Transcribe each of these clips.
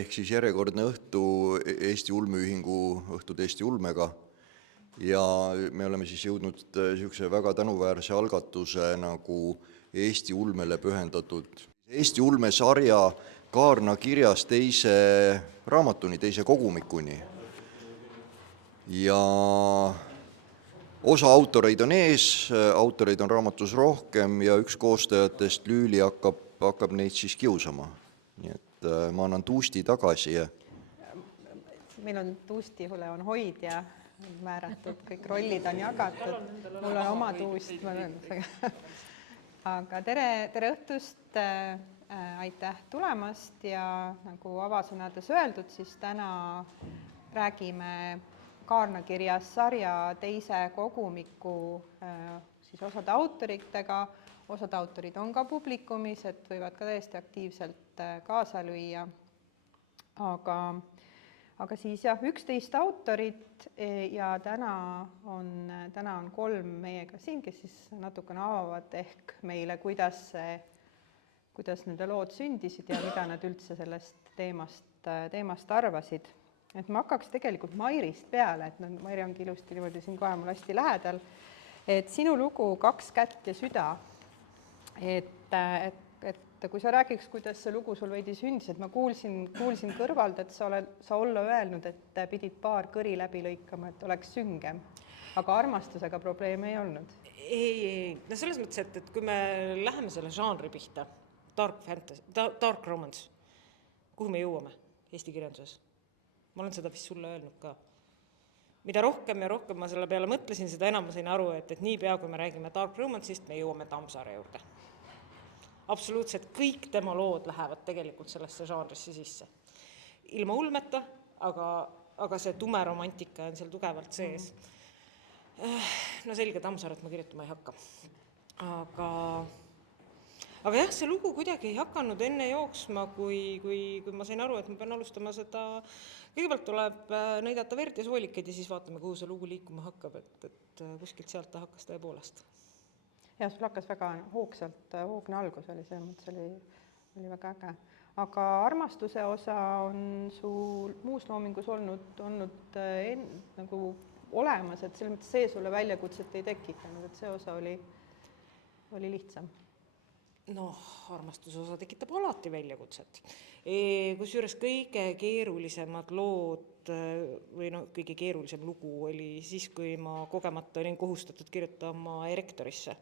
Ehk siis järjekordne õhtu Eesti Ulmeühingu Õhtud Eesti Ulmega ja me oleme siis jõudnud niisuguse väga tänuväärse algatuse nagu Eesti Ulmele pühendatud Eesti Ulme sarja Kaarna kirjas teise raamatuni, teise kogumikuni. Ja osa autoreid on ees, autoreid on raamatus rohkem ja üks koostajatest, Lüüli, hakkab neid siis kiusama. Nii et ma annan Tuusti tagasi. Meil on Tuustihule on hoidja määratud, kõik rollid on jagatud, mul on oma Tuust. Aga tere õhtust, aitäh tulemast ja nagu avasõnades öeldud, siis täna räägime Kaarna kirjas sarja teise kogumiku siis osade autoritega. Osad autorid on ka publikumis, et võivad ka täiesti aktiivselt kaasa lüüa. Aga siis jah, 11 autorit ja täna on 3 meiega siin, kes siis natukene avavad ehk meile, kuidas nende lood sündisid ja mida nad üldse sellest teemast arvasid. Et ma hakkaks tegelikult Mairist peale, et Mairi ongi ilusti niimoodi siin kohe mul hästi lähedal. Et sinu lugu Kaks kätt ja süda. Et kui sa räägiks, kuidas see lugu sul veidi sündis, et ma kuulsin kõrvalt, et sa olla öelnud, et pidid paar kõri läbi lõikama, et oleks süngem. Aga armastusega probleeme ei olnud. Ei. No selles mõttes, et kui me läheme selle žanri pihta, dark fantasy, dark romance, kuhu me jõuame Eesti kirjanduses? Ma olen seda vist sulle öelnud ka. Mida rohkem ja rohkem ma selle peale mõtlesin, seda enam ma sain aru, et niipea, kui me räägime dark romance'ist, me jõuame Tammsaare juurde. Absoluutselt kõik tema lood lähevad tegelikult sellesse žanrisse sisse. Ilma ulmeta, aga see tume romantika on seal tugevalt sees. No selge, Tammsaaret ma kirjutama ei hakka. Aga jah, see lugu kuidagi ei hakanud enne jooksma, kui ma sain aru, et ma pean alustama seda. Kõigepealt tuleb näidata verd ja soolikad ja siis vaatame, kuhu see lugu liikuma hakkab, et kuskilt sealt ta hakkas tõepoolest. Ja sul hakkas väga hoogne algus oli, see mõttes oli väga äge. Aga armastuse osa on sul muus loomingus olnud nagu olemas, et selles mõttes see sulle väljakutset ei tekitanud, et see osa oli lihtsam. Armastuse osa tekitab alati väljakutset. Kusjuures kõige keerulisemad lood või kõige keerulisem lugu oli siis, kui ma kogemata olin kohustatud kirjutama Erektorisse.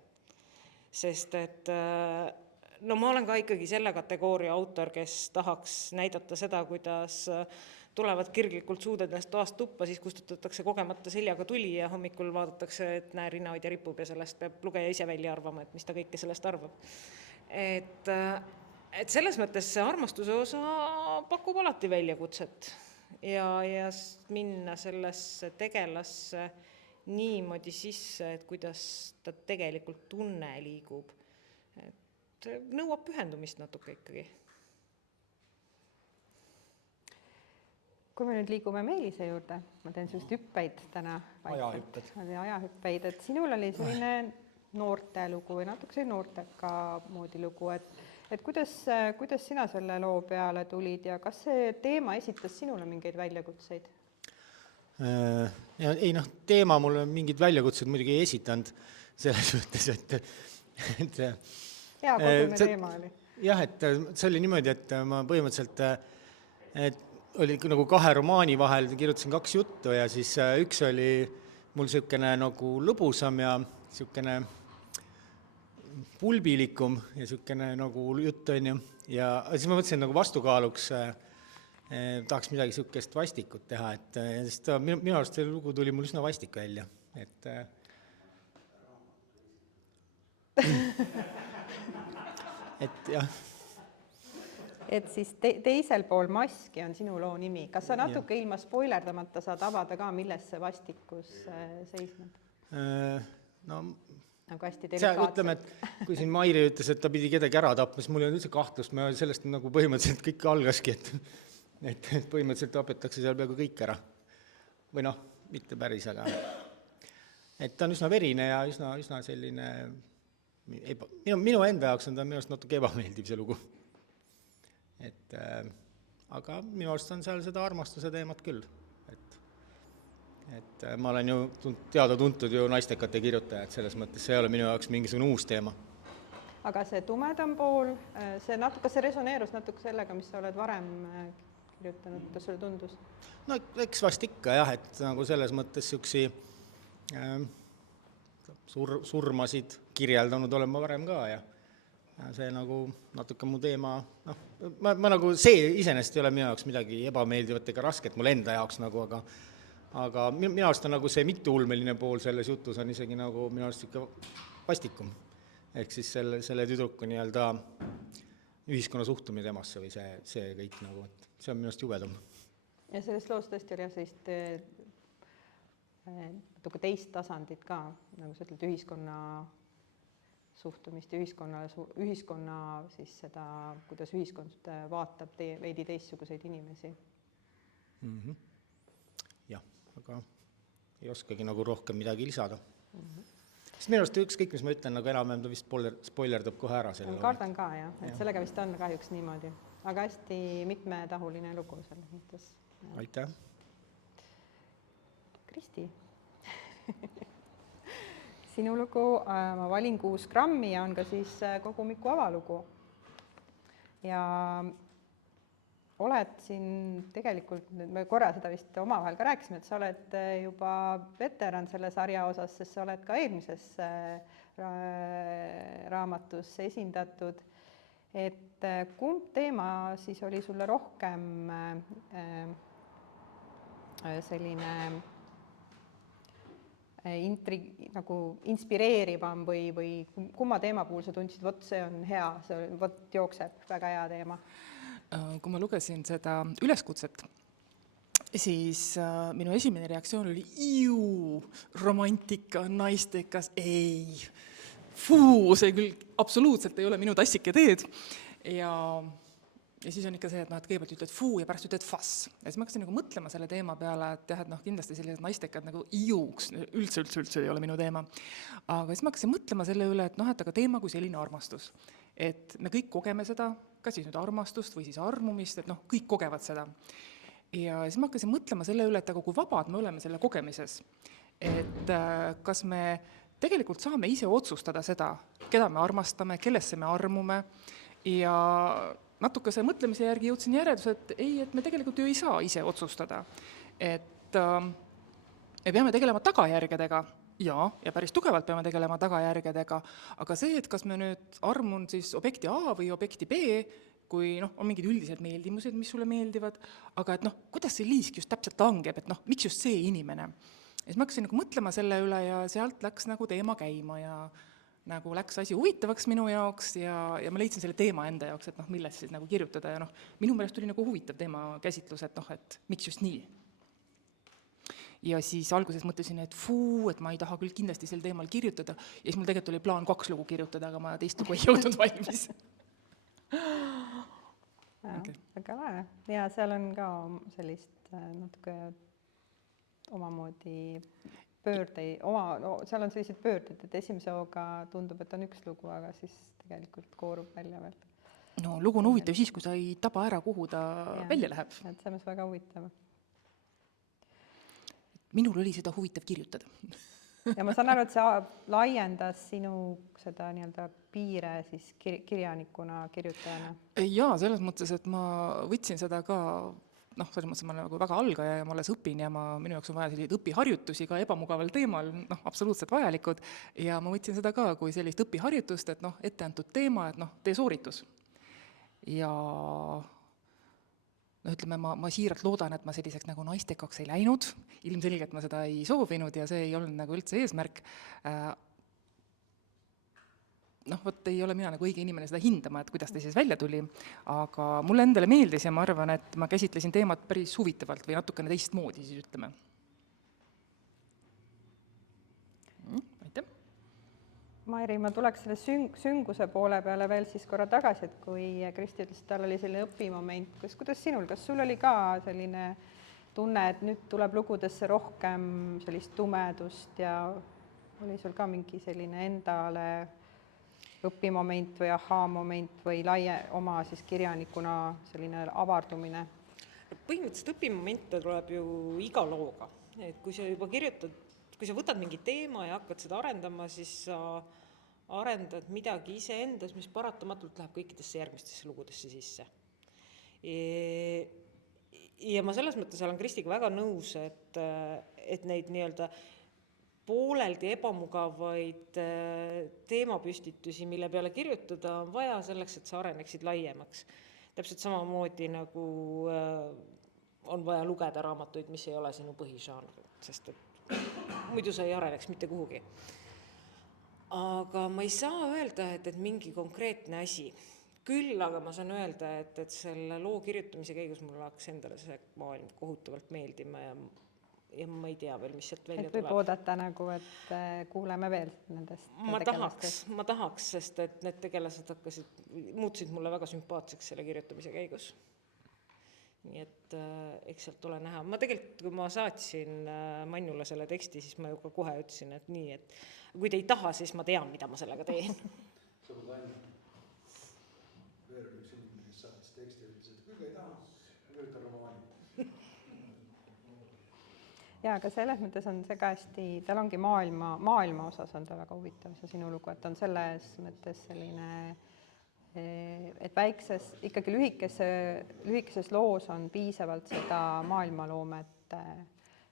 Sest et ma olen ka ikkagi selle kategooria autor, kes tahaks näidata seda, kuidas tulevad kirglikult suudedest toast tuppa, siis kustutatakse kogemata seljaga tuli ja hommikul vaadatakse, et rinnahoidja ripub ja sellest peab lugeja ise välja arvama, et mis ta kõike sellest arvab. Et selles mõttes see armastuse osa pakub alati väljakutset ja minna sellesse tegelasse niimoodi sisse, et kuidas ta tegelikult tunne liigub. Et nõuab pühendumist natuke ikkagi. Kui me nüüd liigume Meelise juurde, ma teen sellist hüppeid täna. Ajahüppeid, et sinul oli selline noorte lugu või natuke see noorteka moodi lugu, et kuidas sina selle loo peale tulid ja kas see teema esitas sinule mingeid väljakutseid? Teema mulle mingid väljakutsed muidugi ei esitanud selles mõttes, et hea kodune teema oli. Jah, et see oli niimoodi, et ma põhimõtteliselt oli nagu 2 romaani vahel, kirjutasin 2 juttu ja siis üks oli mul niisugune nagu lõbusam ja niisugune pulbilikum ja niisugune nagu jutt on ju. Ja siis ma mõtlesin nagu vastukaaluks tahaks midagi niisugust vastikut teha, sest minu arust see lugu tuli mul üsna vastik välja. Et jah. Et siis teisel pool maski on sinu loo nimi. Kas sa natuke ilma spoilerdamata saad avada ka, milles see vastikus seisneb? Nagu hästi delikaatselt. Ütleme, et kui siin Mairi ütles, et ta pidi kedagi ära tapma, siis mul ei olnud üldse kahtlust, ma sellest nagu põhimõtteliselt kõik algaski, et põhimõtteliselt tapetakse seal peaaegu kõik ära. Või mitte päris, aga et ta on üsna verine ja üsna selline minu enda jaoks on ta minu arust natuke ebameeldiv see lugu. aga minu arust on seal seda armastuse teemat küll, et ma olen ju teada-tuntud ju naistekate kirjutajad, selles mõttes see ei ole minu jaoks mingisugune uus teema. aga see tumedam pool, see resoneerus natuke sellega, mis sa oled varem kirjutanud, kuidas sulle tundus? No eks vast ikka jah, et nagu selles mõttes niisugusi surmasid kirjeldanud olen ma varem ka ja see nagu natuke mu teema, ma nagu see iseenesest ei ole minu jaoks midagi ebameeldivat ega rasket mul enda jaoks nagu, aga minu arust on nagu see mitteulmeline pool selles jutus on isegi nagu minu arust ikka vastikum. Ehk siis selle tüdruku nii-öelda ühiskonna suhtumine temasse või see kõik nagu, et see on minu arust jubedam. Ja selles loos tõesti oli sellist natuke teist tasandit ka, nagu sa ütled, ühiskonna suhtumist ja ühiskonna siis seda, kuidas ühiskond vaatab veidi teistsuguseid inimesi. Jah, aga ei oskagi nagu rohkem midagi lisada. Sest minu arust ükskõik, mis ma ütlen, nagu enam-vähem ta vist spoilerdab kohe ära selle. Kardan ka, jah, et sellega vist on kahjuks niimoodi. Aga hästi mitmetahuline lugu selles mõttes. Aitäh! Kristi, sinu lugu ma valin 6 grammi ja on ka siis kogumiku avalugu. Ja oled siin tegelikult, me korra seda vist omavahel ka rääkisime, et sa oled juba veteran selle sarja osas, sest sa oled ka eelmises raamatus esindatud. Et kumb teema siis oli sulle rohkem selline nagu inspireerivam või kumma teema puhul sa tundsid, vot see on hea, vot jookseb, väga hea teema? Kui ma lugesin seda üleskutset, siis minu esimene reaktsioon oli romantika, naistekas, ei, see küll absoluutselt ei ole minu tassike teed. Ja siis on ikka see, et kõigepealt ütled ja pärast ütled fass. Ja siis ma hakkasin nagu mõtlema selle teema peale, et jah, et kindlasti sellised naistekad nagu iuks, üldse ei ole minu teema. Aga siis ma hakkasin mõtlema selle üle, et aga teema kui selline armastus. Et me kõik kogeme seda, kas siis nüüd armastust või siis armumist, et kõik kogevad seda. Ja siis ma hakkasin mõtlema selle üle, et aga kui vabad me oleme selle kogemises. Et kas me tegelikult saame ise otsustada seda, keda me armastame, kellesse me armume ja natukese mõtlemise järgi jõudsin järeldus, et ei, et me tegelikult ju ei saa ise otsustada. Et me peame tegelema tagajärgedega, ja päris tugevalt peame tegelema tagajärgedega, aga see, et kas me nüüd armun siis objekti A või objekti B, kui on mingid üldised meeldimused, mis sulle meeldivad, aga et kuidas see liisk just täpselt langeb, et miks just see inimene. Ja siis ma hakkasin nagu mõtlema selle üle ja sealt läks nagu teema käima ja nagu läks asi huvitavaks minu jaoks ja ma leidsin selle teema enda jaoks, et millest siis nagu kirjutada ja minu meelest oli nagu huvitav teema käsitlus, et miks just nii. Ja siis alguses mõtlesin, et et ma ei taha küll kindlasti sel teemal kirjutada ja siis mul tegelikult oli plaan 2 lugu kirjutada, aga ma teist lugu ei jõudnud valmis. Väga lahe. Ja seal on ka sellist natuke omamoodi seal on sellised pöörded, et esimese hooga tundub, et on 1 lugu, aga siis tegelikult koorub välja veel. No lugu on huvitav siis, kui sa ei taba ära, kuhu ta välja läheb. Et see on väga huvitav. Minul oli seda huvitav kirjutada. Ja ma saan aru, et sa laiendas sinu seda nii-öelda piire siis kirjanikuna, kirjutajana. Jaa, selles mõttes, et ma võtsin seda ka selles mõttes, et ma olen nagu väga algaja ja ma alles õpin ja minu jaoks on vaja selliseid õpiharjutusi ka ebamugaval teemal, absoluutselt vajalikud ja ma võtsin seda ka kui sellist õpiharjutust, et ette antud teema, et tee sooritus. Ja ütleme, ma siiralt loodan, et ma selliseks nagu naistekaks ei läinud, ilmselgelt ma seda ei soovinud ja see ei olnud nagu üldse eesmärk. Võt ei ole mina nagu õige inimene seda hindama, et kuidas ta siis välja tuli, aga mulle endale meeldis ja ma arvan, et ma käsitlesin teemat päris huvitavalt või natukene teistmoodi, siis ütleme. Aitäh! Mairi, ma tuleks selle sünguse poole peale veel siis korra tagasi, et kui Kristi ütles, et tal oli selline õpimoment, kuidas sinul, kas sul oli ka selline tunne, et nüüd tuleb lugudesse rohkem sellist tumedust ja oli sul ka mingi selline endale õpimoment või ahaa-moment või oma siis kirjanikuna selline avardumine? Põhimõtteliselt õpimomente tuleb ju iga looga, et kui sa juba kirjutad, kui sa võtad mingi teema ja hakkad seda arendama, siis sa arendad midagi iseendas, mis paratamatult läheb kõikidesse järgmistesse lugudesse sisse. Ja ma selles mõttes olen Kristiga väga nõus, et neid nii-öelda pooleldi ebamugavaid teemapüstitusi, mille peale kirjutada, on vaja selleks, et sa areneksid laiemaks. Täpselt samamoodi nagu on vaja lugeda raamatuid, mis ei ole sinu põhižanr, sest et muidu sa ei areneks mitte kuhugi. Aga ma ei saa öelda, et mingi konkreetne asi. Küll aga ma saan öelda, et selle loo kirjutamise käigus mul hakkas endale see maailm kohutavalt meeldima ja ma ei tea veel, mis sealt välja tuleb. Et võib oodata nagu, et kuuleme veel nendest tegelastest. Ma tahaks, sest et need tegelased muutusid mulle väga sümpaatseks selle kirjutamise käigus. Nii et eks sealt ole näha. Ma tegelikult, kui ma saatsin Mannule selle teksti, siis ma ju ka kohe ütlesin, et nii, et kui te ei taha, siis ma tean, mida ma sellega teen. Sa võid ainult veel üks inimene, kes saatis teksti ja ütles, et kui ei taha, võita romaani. Ja, aga selles mõttes on see ka hästi, tal ongi maailma osas on ta väga huvitav see sinu lugu, et on selles mõttes selline, et väikses, ikkagi lühikeses loos on piisavalt seda maailmaloomet,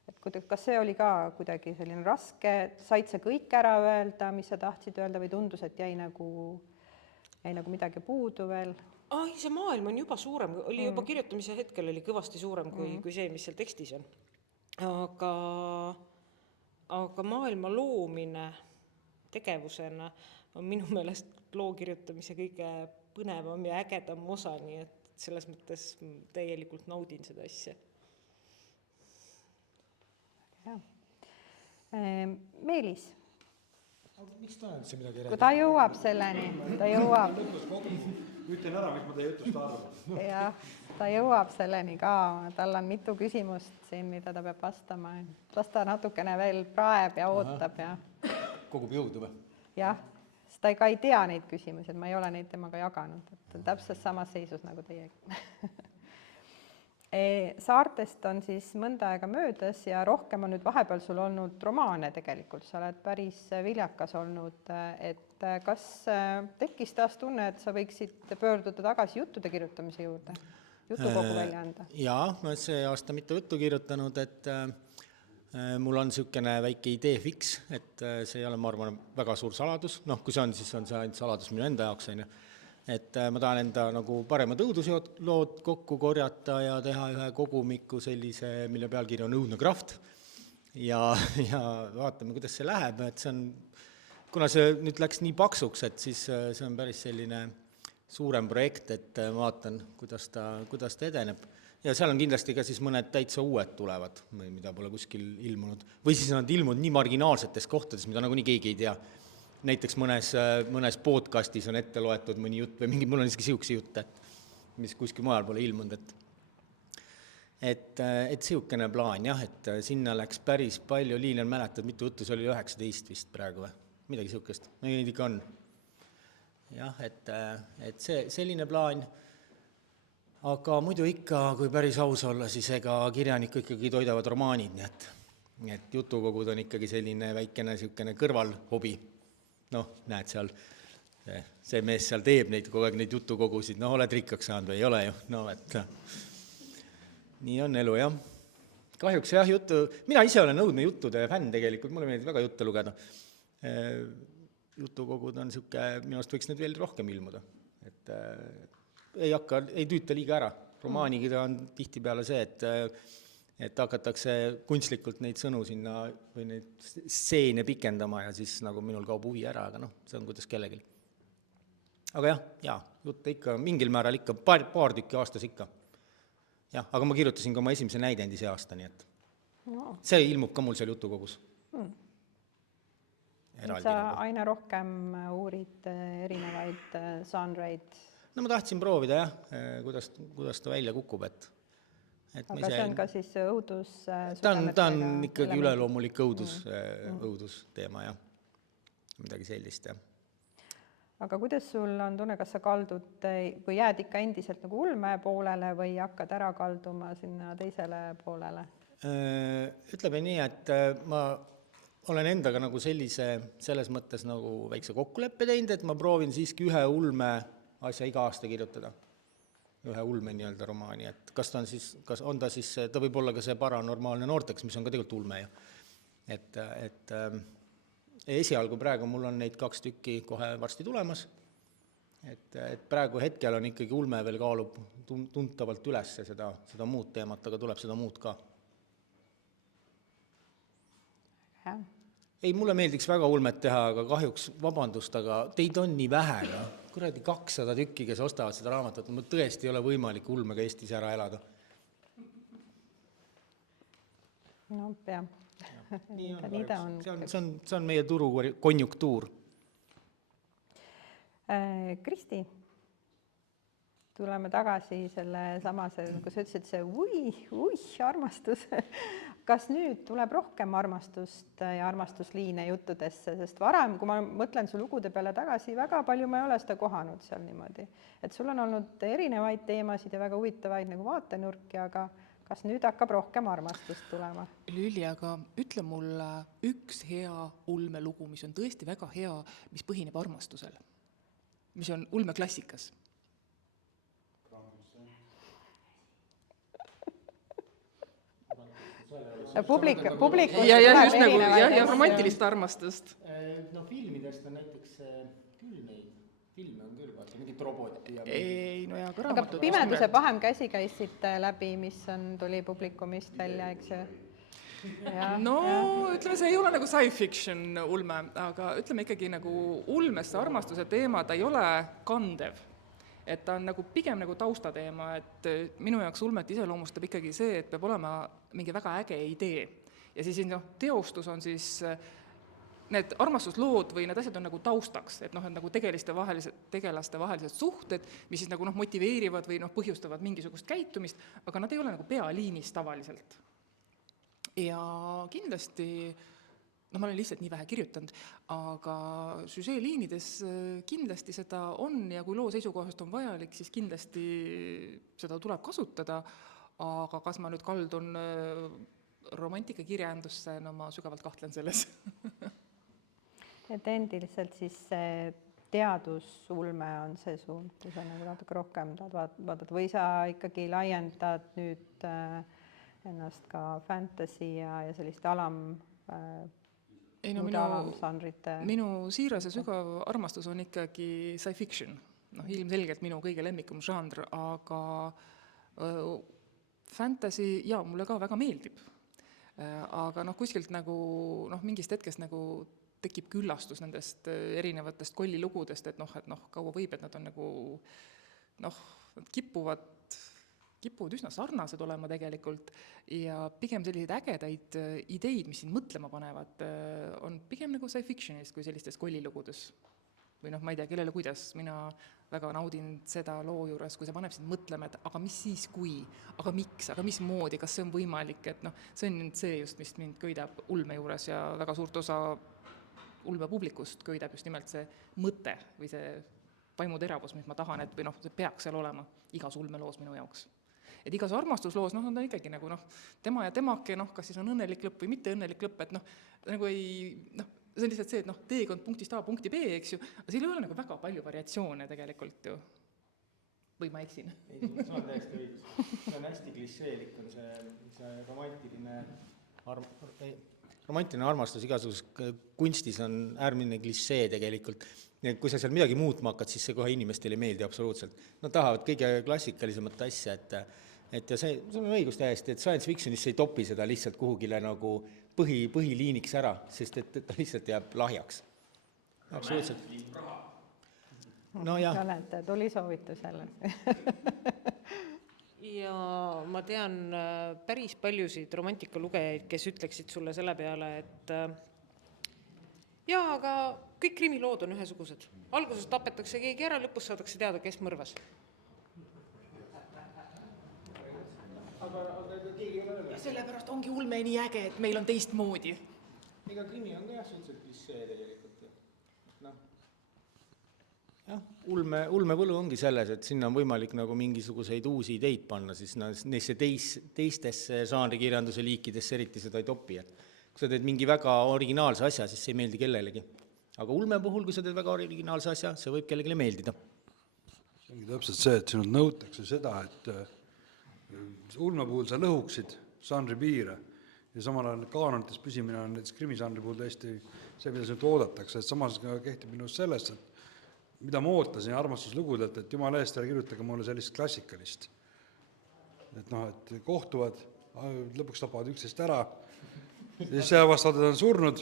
et kas see oli ka kuidagi selline raske, said sa kõik ära öelda, mis sa tahtsid öelda või tundus, et jäi nagu midagi puudu veel? Ai, see maailm on juba suurem, oli juba kirjutamise hetkel oli kõvasti suurem kui see, mis seal tekstis on. Aga maailma loomine tegevusena on minu meelest loo kirjutamise kõige põnevam ja ägedam osa, nii et selles mõttes täielikult naudin seda asja. Meelis? Miks ta üldse midagi räägib? Kui ta jõuab selleni, ta jõuab. Ütlen ära, mis ma teie jutust arvan. Jah, ta jõuab selleni ka, tal on mitu küsimust siin, mida ta peab vastama. Las ta natukene veel praeb ja ootab. Ja... Kogub jõudu või? Jah, sest ta ka ei tea neid küsimusi, et ma ei ole neid temaga jaganud. Et täpselt samas seisus nagu teiega. Saartest on siis mõnda aega möödas ja rohkem on nüüd vahepeal sul olnud romaane tegelikult. Sa oled päris viljakas olnud, et kas tekkis taas tunne, et sa võiksid pöörduda tagasi juttude kirjutamise juurde? Jutukogu välja anda? Jaa, ma see aasta mitu juttu kirjutanud, et mul on niisugune väike idee fiks, et see ei ole, ma arvan, väga suur saladus. Noh, kui see on, siis on see ainult saladus minu enda jaoks, on ju. Et ma tahan enda nagu paremad õuduslood kokku korjata ja teha ühe kogumiku sellise, mille pealkiri on Õudne kraft. Ja vaatame, kuidas see läheb. Et see on, kuna see nüüd läks nii paksuks, et siis see on päris selline suurem projekt, et vaatan, kuidas ta edeneb. Ja seal on kindlasti ka siis mõned täitsa uued tulevad, mida pole kuskil ilmunud. Või siis nad ilmunud nii marginaalsetes kohtades, mida nagu nii keegi ei tea. Näiteks mõnes podcastis on ette loetud mõni jutt või mingi, mul on isegi siukse jutte, mis kuskil mujal pole ilmunud. Et siukene plaan, jah, et sinna läks päris palju, Liilian mäletad, mitu juttu, see oli 19 vist praegu või? Midagi siukest, neid ikka on. Jah, et see selline plaan, aga muidu ikka, kui päris aus olla, siis ega kirjanikku ikkagi toidavad romaanid, nii et jutukogud on ikkagi selline väikene siukene kõrvalhobi. Noh, näed seal, see mees seal teeb neid kogu aeg neid jutukogusid, noh, oled rikkaks saanud või ei ole ju, no et nii on elu, jah. Kahjuks jah, mina ise olen õudne juttude fänn tegelikult, mulle meeldib väga jutte lugeda. Jutukogud on siuke, minu arust võiks need veel rohkem ilmuda, et ei tüüta liiga ära. Romaanigida on tihtipeale see, et hakatakse kunstlikult neid sõnu sinna või neid stseene pikendama ja siis nagu minul kaob huvi ära, aga noh, see on kuidas kellelgi. Aga jah, jutte ikka, mingil määral ikka, paar tükki aastas ikka. Jah, aga ma kirjutasin ka oma esimese näidendi see aasta, nii et see ilmub ka mul seal jutukogus. Sa aina rohkem uurid erinevaid žanreid? No ma tahtsin proovida jah, kuidas ta välja kukub, aga see on ka siis õudus? Ta on ikkagi üleloomulik õudus teema, jah. Midagi sellist, jah. aga kuidas sul on tunne, kas sa kaldud või jääd ikka endiselt nagu ulme poolele või hakkad ära kalduma sinna teisele poolele? Ütleme nii, et ma olen endaga nagu selles mõttes nagu väikse kokkuleppe teinud, et ma proovin siiski ühe ulme asja iga aasta kirjutada. Ühe ulme nii-öelda romaani, et kas on ta siis, ta võib olla ka see paranormaalne noorteks, mis on ka tegelikult ulme ju. Et esialgu praegu mul on neid 2 tükki kohe varsti tulemas, et praegu hetkel on ikkagi ulme veel kaalub tuntavalt üles seda muud teemat, aga tuleb seda muud ka. Ei, mulle meeldiks väga ulmet teha, aga kahjuks vabandust, aga teid on nii vähe, kuradi 200 tükki, kes ostavad seda raamatut, mul tõesti ei ole võimalik ulmega Eestis ära elada. No jah. Nii ta on. See on meie turu konjunktuur. Kristi, tuleme tagasi selle samase, kui sa ütlesid, see armastus. Kas nüüd tuleb rohkem armastust ja armastusliine juttudesse, sest varem, kui ma mõtlen su lugude peale tagasi, väga palju ma ei ole seda kohanud seal niimoodi. Et sul on olnud erinevaid teemasid ja väga huvitavaid nagu vaatenurki, aga kas nüüd hakkab rohkem armastust tulema? Lüli, aga ütle mulle üks hea ulmelugu, mis on tõesti väga hea, mis põhineb armastusel, mis on ulmeklassikas. Publikus ja just nagu ja romantilist armastust. No filmidest on näiteks küll neid filme on küll, vaata, mingit roboti ja ei, no ja ka aga raamatud. Pimeduse pahem käsi käisid läbi, mis tuli publikumist välja, eks ju? No ütleme, see ei ole nagu science fiction ulme, aga ütleme ikkagi nagu ulmesse armastuse teema, ta ei ole kandev. Et ta on nagu pigem nagu taustateema, et minu jaoks ulmet iseloomustab ikkagi see, et peab olema mingi väga äge idee. Ja siis teostus on siis, need armastuslood või need asjad on nagu taustaks, et nagu tegelaste vahelised suhted, mis siis nagu motiveerivad või põhjustavad mingisugust käitumist, aga nad ei ole nagu pealiinis tavaliselt. Ja kindlasti, ma olen lihtsalt nii vähe kirjutanud, aga süžeeliinides kindlasti seda on ja kui loo seisukohast on vajalik, siis kindlasti seda tuleb kasutada, aga kas ma nüüd kaldun romantikakirjandusse, no ma sügavalt kahtlen selles. Et endiliselt siis see teadusulme on see suund, kui sa nagu natuke rohkem vaatad või sa ikkagi laiendad nüüd ennast ka fantasy ja sellist alamsanrite. Minu siiras ja sügav armastus on ikkagi science fiction. Ilmselgelt minu kõige lemmikum žanr, aga fantasy, mulle ka väga meeldib. Aga kuskilt nagu, mingist hetkest nagu tekib küllastus nendest erinevatest kollilugudest, et kaua võib, et nad on nagu, nad kipuvad üsna sarnased olema tegelikult ja pigem selliseid ägedaid ideid, mis siin mõtlema panevad, on pigem nagu science fictionist kui sellistes kollilugudes. Või ma ei tea, kellele kuidas, mina väga naudin seda loo juures, kui see paneb sind mõtlema, et aga mis siis kui, aga miks, aga mismoodi, kas see on võimalik, et see on see just, mis mind köidab ulme juures ja väga suurt osa ulmepublikust köidab just nimelt see mõte või see vaimuteravus, mis ma tahan, et või see peaks seal olema igas ulmeloos minu jaoks. Et igas armastusloos, on ta ikkagi nagu tema ja temake, kas siis on õnnelik lõpp või mitte õnnelik lõpp, et nagu ei, see on lihtsalt see, et teekond punktist A punkti B, eks ju, aga siin ei ole nagu väga palju variatsioone tegelikult ju. Või ma eksin? Ei, see on täiesti õigus. See on hästi klisseelik, on see romantiline armastus igasuguses kunstis on äärmine klissee tegelikult. Kui sa seal midagi muutma hakkad, siis see kohe inimestele ei meeldi absoluutselt. Nad tahavad kõige klassikalisemat asja, et ja see on õigus täiesti, et science fictionis ei topi seda lihtsalt kuhugile nagu põhiliiniks ära, sest et ta lihtsalt jääb lahjaks. Absoluutselt. No jah. Tuli soovitus jälle. Ja ma tean päris paljusid romantikalugejaid, kes ütleksid sulle selle peale, et aga kõik krimilood on ühesugused. Alguses tapetakse keegi ära, lõpus saadakse teada, kes mõrvas. Ja sellepärast ongi ulme nii äge, et meil on teistmoodi. Ega krimi on ka suhteliselt klissee tegelikult. jah, ulmevõlu ongi selles, et sinna on võimalik nagu mingisuguseid uusi ideid panna, siis neisse teistesse žanrikirjanduse liikidesse eriti seda ei topi, et kui sa teed mingi väga originaalse asja, siis see ei meeldi kellelegi. Aga ulme puhul, kui sa teed väga originaalse asja, see võib kellelegi meeldida. See ongi täpselt see, et sinult nõutakse seda, et ulme puhul sa lõhuksid žanri piire ja samal ajal kaanonites püsimine on näiteks krimižanri puhul tõesti see, mida sinult oodatakse, et samas kehtib minu sellest, et mida ma ootasin armastuslugudelt, et jumala eest ära kirjutage mulle sellist klassikalist. Et et kohtuvad, lõpuks tapavad üksteist ära, ja siis see avastavad, et on surnud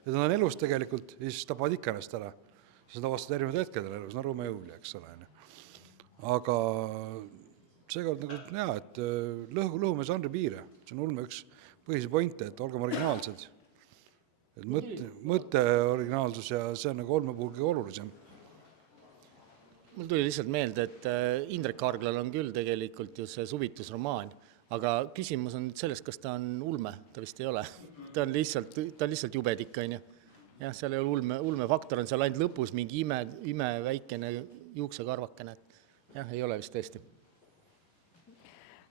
ja ta on elus tegelikult, ja siis tapavad ikka ennast ära. Seda avastavad erinevad hetkedel elus, no Romeo ja Julia, eks ole. Aga seekord nagu et lõhume žanri piire, see on ulme üks põhisi pointe, et olgem originaalsed. Et mõtte originaalsus ja see on nagu olme puhul kõige olulisem. Mul tuli lihtsalt meelde, et Indrek Harglal on küll tegelikult ju see suvitusromaan, aga küsimus on sellest, kas ta on ulme, ta vist ei ole. Ta on lihtsalt jubedik, on ju. Jah, seal ei ole ulmefaktor, on seal ainult lõpus mingi ime väikene juuksekarvakene. Jah, ei ole vist tõesti.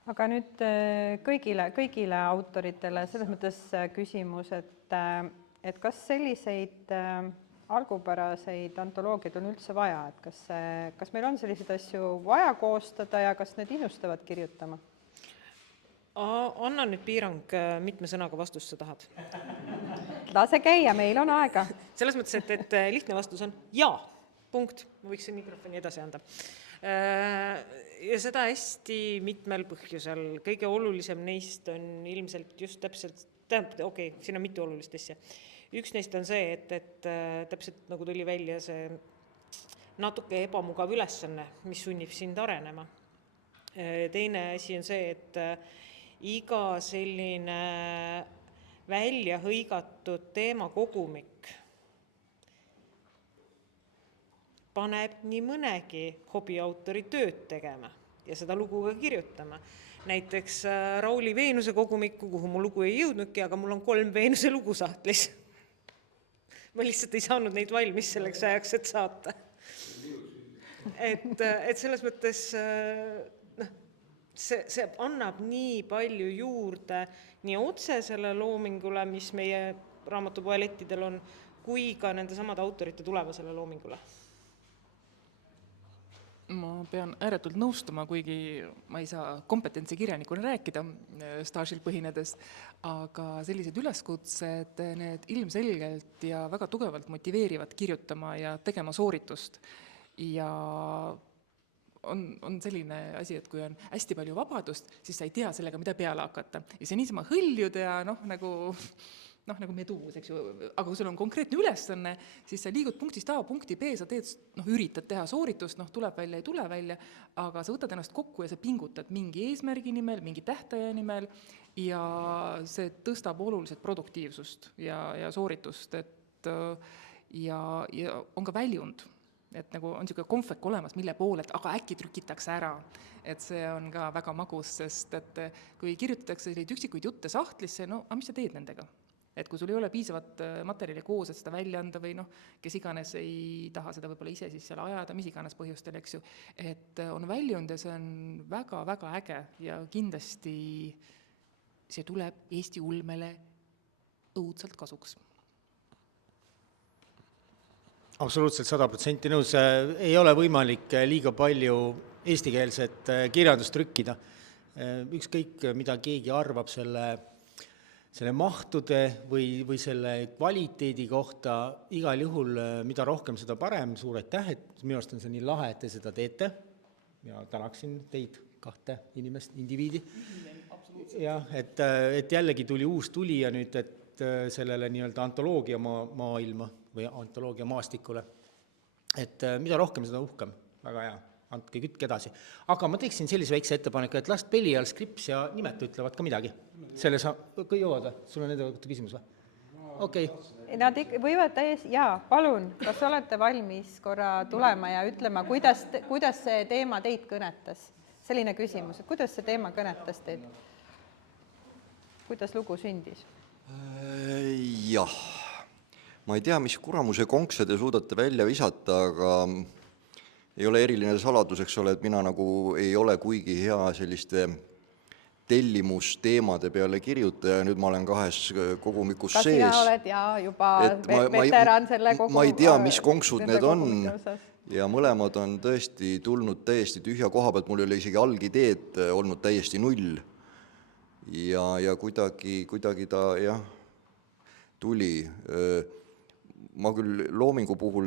Aga nüüd kõigile autoritele selles mõttes küsimus, et kas selliseid algupäraseid antoloogiaid on üldse vaja, et kas meil on selliseid asju vaja koostada ja kas need innustavad kirjutama? Anna nüüd piirang, mitme sõnaga vastust sa tahad? Lase käia, meil on aega. Selles mõttes, et lihtne vastus on jaa, punkt. Ma võiksin mikrofoni edasi anda. Ja seda hästi mitmel põhjusel. Kõige olulisem neist on ilmselt just täpselt, siin on mitu olulist asja. Üks neist on see, et täpselt nagu tuli välja see natuke ebamugav ülesanne, mis sunnib sind arenema. Teine asi on see, et iga selline välja hõigatud teemakogumik paneb nii mõnegi hobiautori tööd tegema ja seda lugu ka kirjutama. Näiteks Rauli Veenuse kogumikku, kuhu mu lugu ei jõudnudki, aga mul on 3 Veenuse lugu sahtlis. Ma lihtsalt ei saanud neid valmis selleks ajaks, et saata. Et selles mõttes see annab nii palju juurde nii otsesele loomingule, mis meie raamatupoelettidel on, kui ka nende samade autorite tulevasele loomingule. Ma pean ääretult nõustuma, kuigi ma ei saa kompetentsi kirjanikuna rääkida staažil põhinedes, aga sellised üleskutsed, need ilmselgelt ja väga tugevalt motiveerivad kirjutama ja tegema sooritust. Ja on selline asi, et kui on hästi palju vabadust, siis sa ei tea sellega, mida peale hakata. Ja see niisama hõljud ja nagu meduus, eks ju, aga kui sul on konkreetne ülesanne, siis sa liigud punktist A punkti B, sa üritad teha sooritust, tuleb välja, ei tule välja, aga sa võtad ennast kokku ja sa pingutad mingi eesmärgi nimel, mingi tähtaja nimel ja see tõstab oluliselt produktiivsust ja sooritust, ja on ka väljund, et nagu on niisugune konfek olemas, mille poole, et aga äkki trükitakse ära, et see on ka väga magus, sest et kui kirjutatakse selliseid üksikuid jutte sahtlisse, aga mis sa teed nendega? Et kui sul ei ole piisavat materjali koos, et seda välja anda või kes iganes ei taha seda võib-olla ise siis seal ajada, mis iganes põhjustel, eks ju, et on väljund ja see on väga-väga äge ja kindlasti see tuleb Eesti ulmele õudselt kasuks. Absoluutselt 100% nõus. Ei ole võimalik liiga palju eestikeelset kirjandust trükkida. Ükskõik, mida keegi arvab selle mahtude või selle kvaliteedi kohta, igal juhul, mida rohkem, seda parem, suur aitäh, et minu arust on see nii lahe, et te seda teete ja tänaksin teid 2 inimest, indiviidi. Jah, et jällegi tuli uus tulija nüüd, et sellele nii-öelda antoloogia maailma või antoloogia maastikule. Et mida rohkem, seda uhkem, väga hea. Andke kütke edasi. Aga ma teeksin sellise väikse ettepaneku, et last Belial, Skrips ja Nimetu ütlevad ka midagi. Selles jõuad või? Sul on nende küsimus või? Okei. Nad võivad palun, kas olete valmis korra tulema ja ütlema, kuidas see teema teid kõnetas? Selline küsimus, et kuidas see teema kõnetas teid? Kuidas lugu sündis? Jah. Ma ei tea, mis kuramuse konkse te suudate välja visata, aga ei ole eriline saladus, eks ole, et mina nagu ei ole kuigi hea selliste tellimusteemade peale kirjutaja, nüüd ma olen 2 kogumikus ka sees. sina oled juba Et veteran selle kogu ma ei tea, mis konksud nende need on kogumike osas. ja mõlemad on tõesti tulnud täiesti tühja koha pealt, mul ei ole isegi algideed olnud täiesti null. Ja kuidagi ta jah, tuli. Ma küll loomingu puhul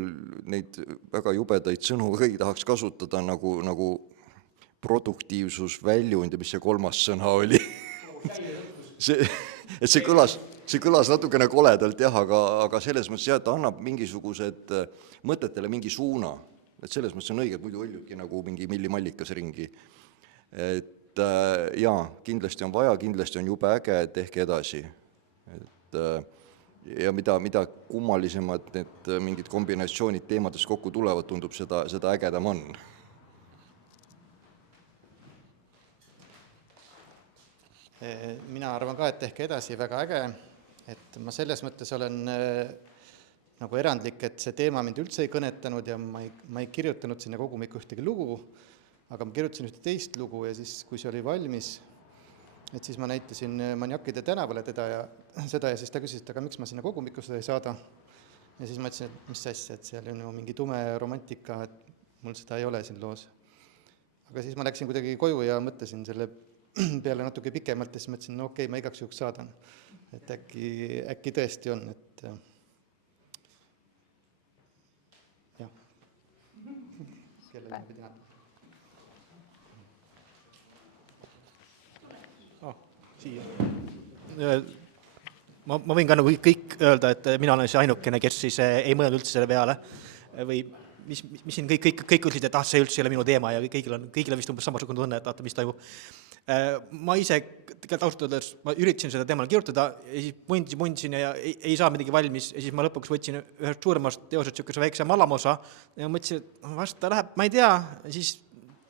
neid väga jubedaid sõnu ei tahaks kasutada nagu produktiivsus, väljund ja mis see 3. sõna oli. see kõlas natukene koledalt jah, aga selles mõttes jah, et ta annab mingisugused mõtetele mingi suuna. Et selles mõttes on õige, et muidu õljubki nagu mingi millimallikas ringi. Et jaa, kindlasti on vaja, kindlasti on jube äge, et tehke edasi. Ja mida kummalisemad need mingid kombinatsioonid teemades kokku tulevad, tundub seda ägedam on. Mina arvan ka, et tehke edasi, väga äge, et ma selles mõttes olen nagu erandlik, et see teema mind üldse ei kõnetanud ja ma ei kirjutanud sinna kogumikku ühtegi lugu, aga ma kirjutasin ühte teist lugu ja siis, kui see oli valmis, et siis ma näitasin Maniakide tänavale seda ja siis ta küsis, et aga miks ma sinna kogumikku seda ei saada. Ja siis ma ütlesin, et mis asja, et seal on mingi tume romantika, et mul seda ei ole siin loos. Aga siis ma läksin kuidagi koju ja mõtlesin selle peale natuke pikemalt ja siis mõtlesin, no okei, ma igaks juhuks saadan. Et äkki tõesti on, et jah. Kellele ma pidi näha. Ma võin ka nagu kõik öelda, et mina olen see ainukene, kes siis ei mõelnud üldse selle peale või mis siin kõik ütlesid, et see üldse ei ole minu teema ja kõigil on vist umbes samasugune tunne, et vaata, mis toimub. Ma ise ausalt öeldes, ma üritasin seda teemal kirjutada ja siis mundsin ja ei saa midagi valmis ja siis ma lõpuks võtsin ühest suuremast teosest niisuguse väikse alamosa ja mõtlesin, et vast ta läheb, ma ei tea, siis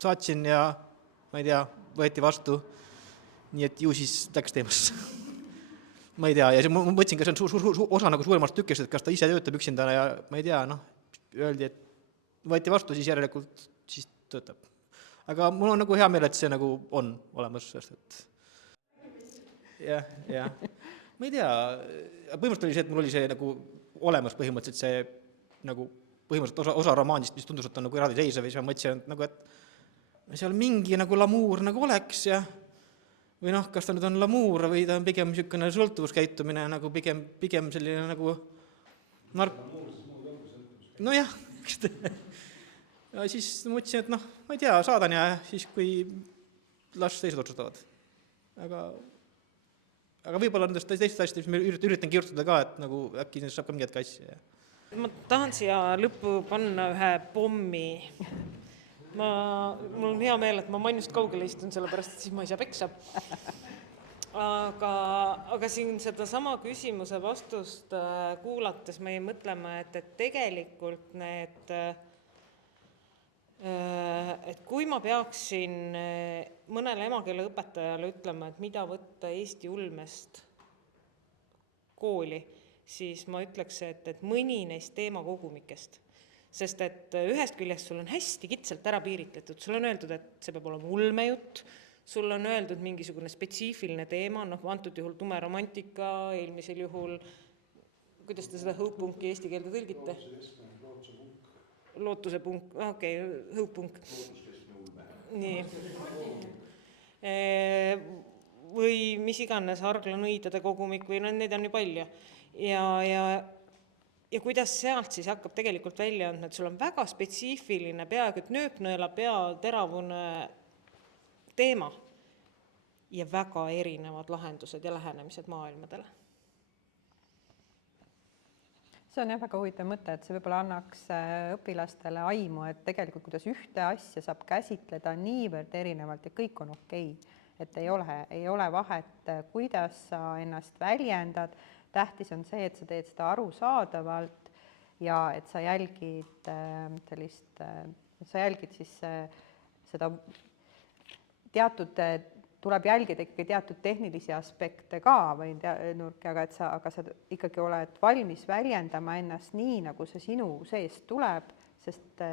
saatsin ja ma ei tea, võeti vastu, nii et ju siis läks teemasse. Ma ei tea, ja ma mõtlesin, kas see on osa nagu suuremast tükist, et kas ta ise töötab üksindana ja ma ei tea, öeldi, et võeti vastu, siis järelikult siis töötab. Aga mul on nagu hea meel, et see nagu on olemas, sest et jah. Ma ei tea, põhimõtteliselt oli see, et mul oli see nagu olemas põhimõtteliselt see nagu põhimõtteliselt osa romaanist, mis tundus, et on nagu eraldiseisev ja siis ma mõtlesin, et seal mingi nagu lamuur nagu oleks ja või kas ta nüüd on lamuur või ta on pigem niisugune sõltuvuskäitumine, nagu pigem selline nagu nojah, ja siis mõtlesin, et ma ei tea, saadan ja siis kui las teised otsustavad. Aga võib-olla nendest teistest asjadest, mis ma üritan kirjutada ka, et nagu äkki saab ka mingit asja. Ma tahan siia lõppu panna ühe pommi. Mul on hea meel, et ma mainust kaugele istun, sellepärast, et siis ma ei saa peksa. Aga siin seda sama küsimuse vastust kuulates me mõtleme, et tegelikult et kui ma peaksin mõnele emakeeleõpetajale ütlema, et mida võtta Eesti ulmest kooli, siis ma ütleks, et mõni neist teemakogumikest. Sest et ühest küljest sul on hästi kitsalt ära piiritletud, sul on öeldud, et see peab olema ulmejutt, sul on öeldud mingisugune spetsiifiline teema, antud juhul tume romantika, eelmisel juhul, kuidas te seda hõupunki eesti keelde tõlgite? Lootuse punk, okei, hõupunk. Nii. Või mis iganes arglanõidade kogumik või neid on nii palju. Ja kuidas sealt siis hakkab tegelikult välja andma, et sul on väga spetsiifiline, peaaegu et nööpnõela pea teravune teema ja väga erinevad lahendused ja lähenemised maailmadele. See on väga huvitav mõte, et see võib-olla annaks õpilastele aimu, et tegelikult kuidas ühte asja saab käsitleda niivõrd erinevalt ja kõik on okei. Et ei ole vahet, kuidas sa ennast väljendad. Tähtis on see, et sa teed seda arusaadavalt ja et sa jälgid siis seda tuleb jälgida ikkagi teatud tehnilisi aspekte ka või nurki, aga sa ikkagi oled valmis väljendama ennast nii, nagu see sinu seest tuleb, sest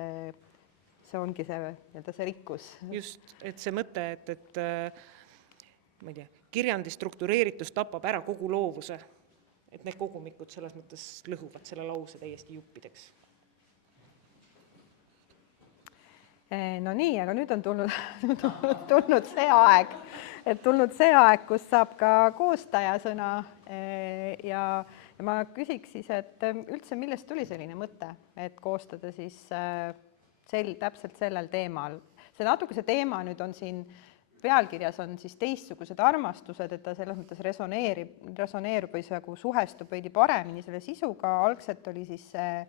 see ongi see, nii-öelda see rikkus. Just, et see mõte, et ma ei tea, kirjandi struktureeritus tapab ära kogu loovuse, et need kogumikud selles mõttes lõhuvad selle lause täiesti juppideks. No nii, aga nüüd on tulnud see aeg, kus saab ka koostaja sõna ja ma küsiks siis, et üldse millest tuli selline mõte, et koostada siis täpselt sellel teemal. See teema nüüd on siin pealkirjas on siis teistsugused armastused, et ta selles mõttes resoneerub või suhestub veidi paremini selle sisuga, algselt oli siis see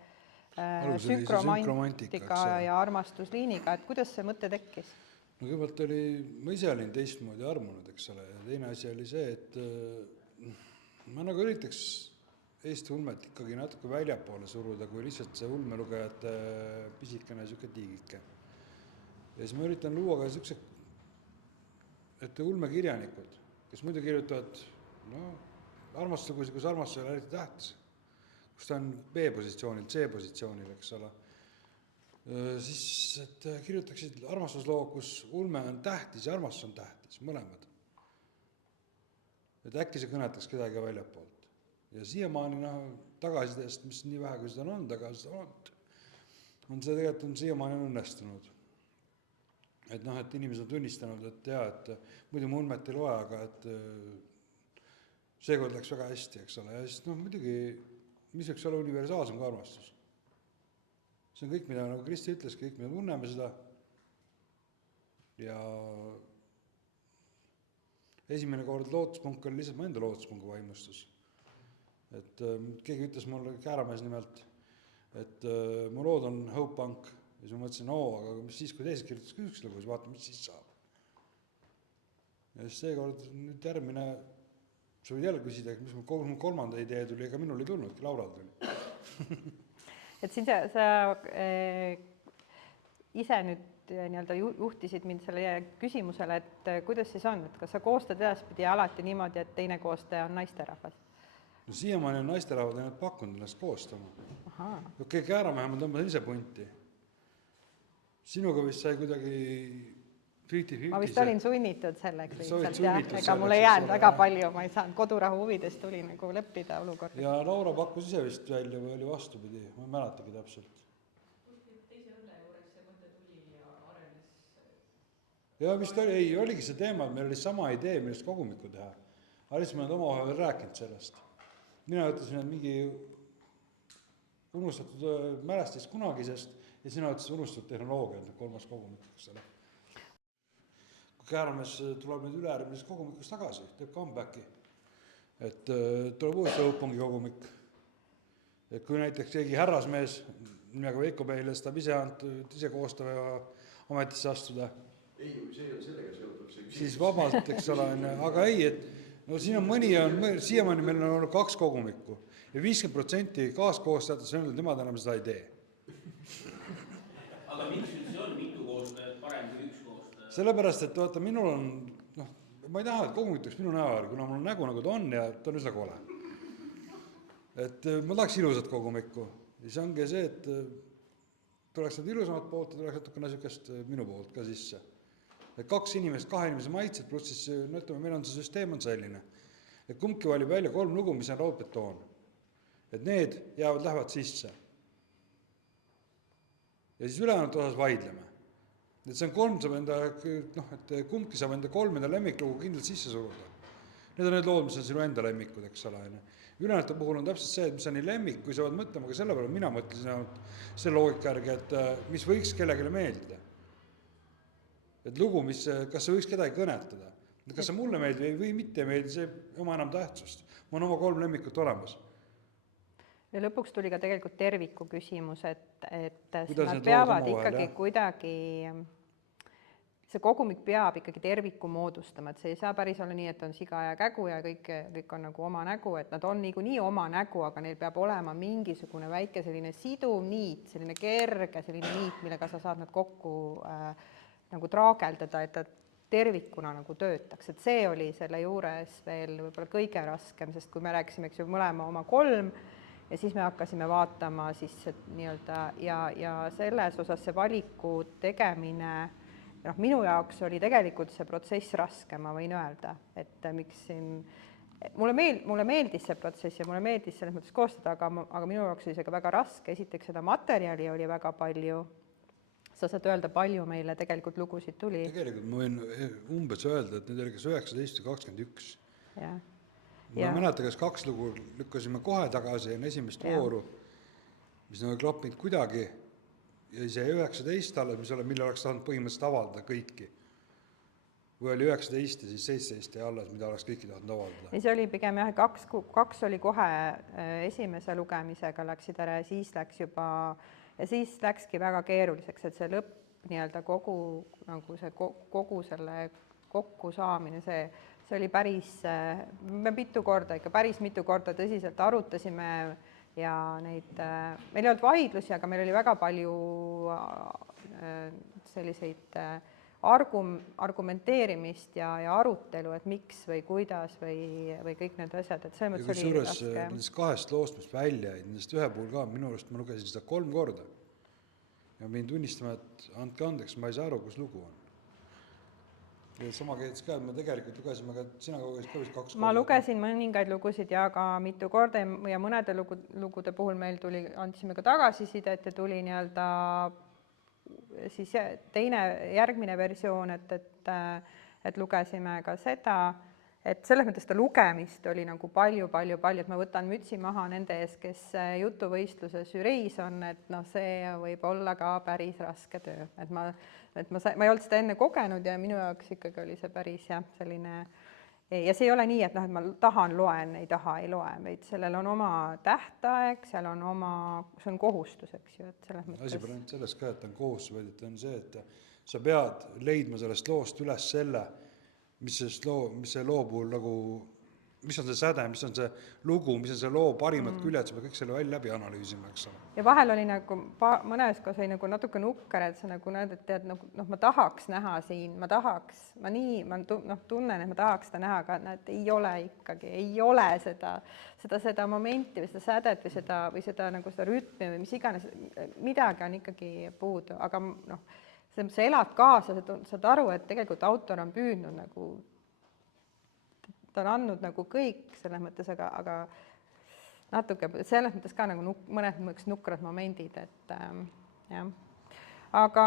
sünkromantika ja armastusliiniga, et kuidas see mõte tekkis? No kõigepealt ma ise olin teistmoodi armunud, eks ole, ja teine asi oli see, et ma nagu üritaks Eesti ulmet ikkagi natuke väljapoole suruda, kui lihtsalt see ulmelugejate pisikene siuke tiigike. Ja siis ma üritan luua ka siukse, et ulmekirjanikud, kes muidu kirjutavad armastuslugusid, kus armastus on eriti tähtis, kus ta on B-positsioonil, C-positsioonil, eks ole. Siis, et kirjutaksid armastusloo, kus ulme on tähtis ja armastus on tähtis, mõlemad. Et äkki see kõnetaks kedagi väljapoolt. Ja siiamaani tagasisidest, mis nii vähe, kui seda on olnud, aga seda on see tegelikult on siiamaani õnnestunud. Et et inimesed on tunnistanud, et et muidu mu ulmet ei loe, aga et seekord läks väga hästi, eks ole. Ja siis muidugi, mis võiks olla universaalsem kui armastus? See on kõik, mida nagu Kristi ütles, kõik, mida tunneme seda. Ja esimene kord lootuspunk oli lihtsalt mu enda lootuspunku vaimustus. Et keegi ütles mulle, Kääramees nimelt, et mu lood on Hope Punk. Ja siis ma mõtlesin, aga mis siis, kui teised kirjutas üks lugu, siis vaatame, mis siis saab. Ja siis seekord nüüd järgmine, sa võid jälle küsida, mis mu kolmanda idee tuli, ega minul ei tulnudki, Laural tuli. Et siin sa ise nüüd nii-öelda juhtisid mind selle küsimusele, et kuidas siis on, et kas sa koostad edaspidi alati niimoodi, et teine koostaja on naisterahvas? No siiamaani on naisterahvad ainult pakkunud ennast koostama. Okei, Kääramehe ma tõmbasin ise punti. Sinuga vist sai kuidagi 50-50. Ma vist olin sunnitud selleks lihtsalt, ega mul ei jäänud väga palju, ma ei saanud kodurahu huvides tuli nagu leppida olukorda. Ja Laura pakkus ise vist välja või oli vastupidi, ma ei mäletagi täpselt. Teise õnne juures see mõte tuli ja arenes. Ja vist oligi see teema, et meil oli sama idee, millest kogumikku teha. Aga siis me oleme omavahel rääkinud sellest. Mina ütlesin, et mingi unustatud mälestis kunagisest ja sina ütlesid unustatud tehnoloogia, kolmas kogumik, eks ole. Kui Kääramees tuleb nüüd ülejärgmises kogumikus tagasi, teeb comebacki, et tuleb uuesti Õupongi kogumik. Et kui näiteks keegi härrasmees, nimega Veiko Peile, seda ise koostava ametisse astuda, ei, see ei ole sellega seotud. Siis vabalt, eks ole, aga ei, et siin on siiamaani meil on olnud 2 kogumikku ja 50% kaaskoostajatest on öelnud, nemad enam seda ei tee. Aga miks see on mitu koostajat parem kui üks koostaja? Sellepärast, et vaata, minul on, ma ei taha, et kogumituks minu näoäär, kuna mul on nägu nagu ta on ja ta on üsna kole. Et ma tahaks ilusat kogumikku ja see ongi see, et tuleks need ilusamat poolt ja tuleks natukene niisugust minu poolt ka sisse. Et 2 inimest, 2 inimese maitsed, pluss siis, ütleme, meil on see süsteem on selline, et kumbki valib välja 3 lugu, mis on raudbetoon. Et need lähevad sisse. Ja siis ülejäänud osas vaidleme. Et see on 3, saab enda, et kumbki saab enda 3 lemmiklugu kindlalt sisse suruda. Need on need lood, mis on sinu enda lemmikud, eks ole. Ülejäänud puhul on täpselt see, et mis on nii lemmik, kui sa võid mõtlema ka selle peale, mina mõtlesin selle loogika järgi, et mis võiks kellegile meeldida. Et lugu, kas see võiks kedagi kõnetada. Kas see mulle meeldib või mitte meeldib, see oma enam tähtsust. Ma on oma 3 lemmikut olemas. Ja lõpuks tuli ka tegelikult terviku küsimus, et nad peavad ikkagi kuidagi, see kogumik peab ikkagi terviku moodustama, et see ei saa päris olla nii, et on siga ja kägu ja kõik on nagu oma nägu, et nad on nii oma nägu, aga neil peab olema mingisugune väike selline siduv niit, selline kerge selline niit, millega sa saad nad kokku nagu traageldada, et ta tervikuna nagu töötaks, et see oli selle juures veel võib-olla kõige raskem, sest kui me rääkisime, eks ju, mõlema oma 3 ja siis me hakkasime vaatama siis nii-öelda ja selles osas see valiku tegemine, noh, minu jaoks oli tegelikult see protsess raske, ma võin öelda, et miks siin mulle meeldis see protsess ja mulle meeldis selles mõttes koostada, aga minu jaoks oli see ka väga raske, esiteks seda materjali oli väga palju, sa saad öelda, palju meile tegelikult lugusid tuli. Tegelikult ma võin umbes öelda, et need oli kas 19 või 21. Ja. Ma ei mäleta, kas 2 lugu lükkasime kohe tagasi enne esimest vooru, mis ei klappinud kuidagi, ja see 19 alles, mille oleks tahtnud põhimõtteliselt avaldada kõiki. Või oli 19 ja siis 17 ja alles, mida oleks kõiki tahtnud avaldada. See oli pigem jah, 2 oli kohe esimese lugemisega läksid ära ja siis läks juba, ja siis läkski väga keeruliseks, et see lõpp nii-öelda kogu selle kokkusaamine, see oli päris, me päris mitu korda tõsiselt arutasime ja neid, meil ei olnud vaidlusi, aga meil oli väga palju selliseid argumenteerimist ja arutelu, et miks või kuidas või kõik need asjad, et selles mõttes oli raske. Nendest 2 loost, mis välja jäid, nendest ühe puhul ka, minu arust ma lugesin seda 3 korda. Ja võin tunnistama, et andke andeks, ma ei saa aru, kus lugu on. Ja sama keetis ka, et me tegelikult lugesime, aga sina lugesid ka vist 2 korda. Ma lugesin mõningaid lugusid ja ka mitu korda ja mõnede lugude puhul meil andsime ka tagasisidet ja tuli nii-öelda siis järgmine versioon, et lugesime ka seda, et selles mõttes seda lugemist oli nagu palju, et ma võtan mütsi maha nende ees, kes jutuvõistluse žüriis on, et noh, see võib olla ka päris raske töö, et ma ei olnud seda enne kogenud ja minu jaoks ikkagi oli see päris selline, ja see ei ole nii, et noh, et ma tahan loen, ei taha, ei loe, vaid sellel on oma tähtaeg, see on kohustus, eks ju, et selles mõttes. Asi pole ainult selles ka, et on kohustus, vaid et on see, et sa pead leidma sellest loost üles selle, mis see loo puhul nagu, mis on see säde, mis on see lugu, mis on see loo parimad küljed, sa pead kõik selle välja läbi analüüsima, eks ole. Ja vahel oli nagu, mõnes koos oli nagu natuke nukker, et sa nagu näed, et tead, ma tahaks näha siin, ma tunnen, et ma tahaks seda näha, aga näed, ei ole ikkagi, ei ole seda momenti või seda sädet või seda rütmi või mis iganes, midagi on ikkagi puudu, aga noh, sa elad kaasa, sa saad aru, et tegelikult autor on püüdnud nagu, ta on andnud nagu kõik selles mõttes, aga natuke selles mõttes ka nagu mõned nukrad momendid, et jah. Aga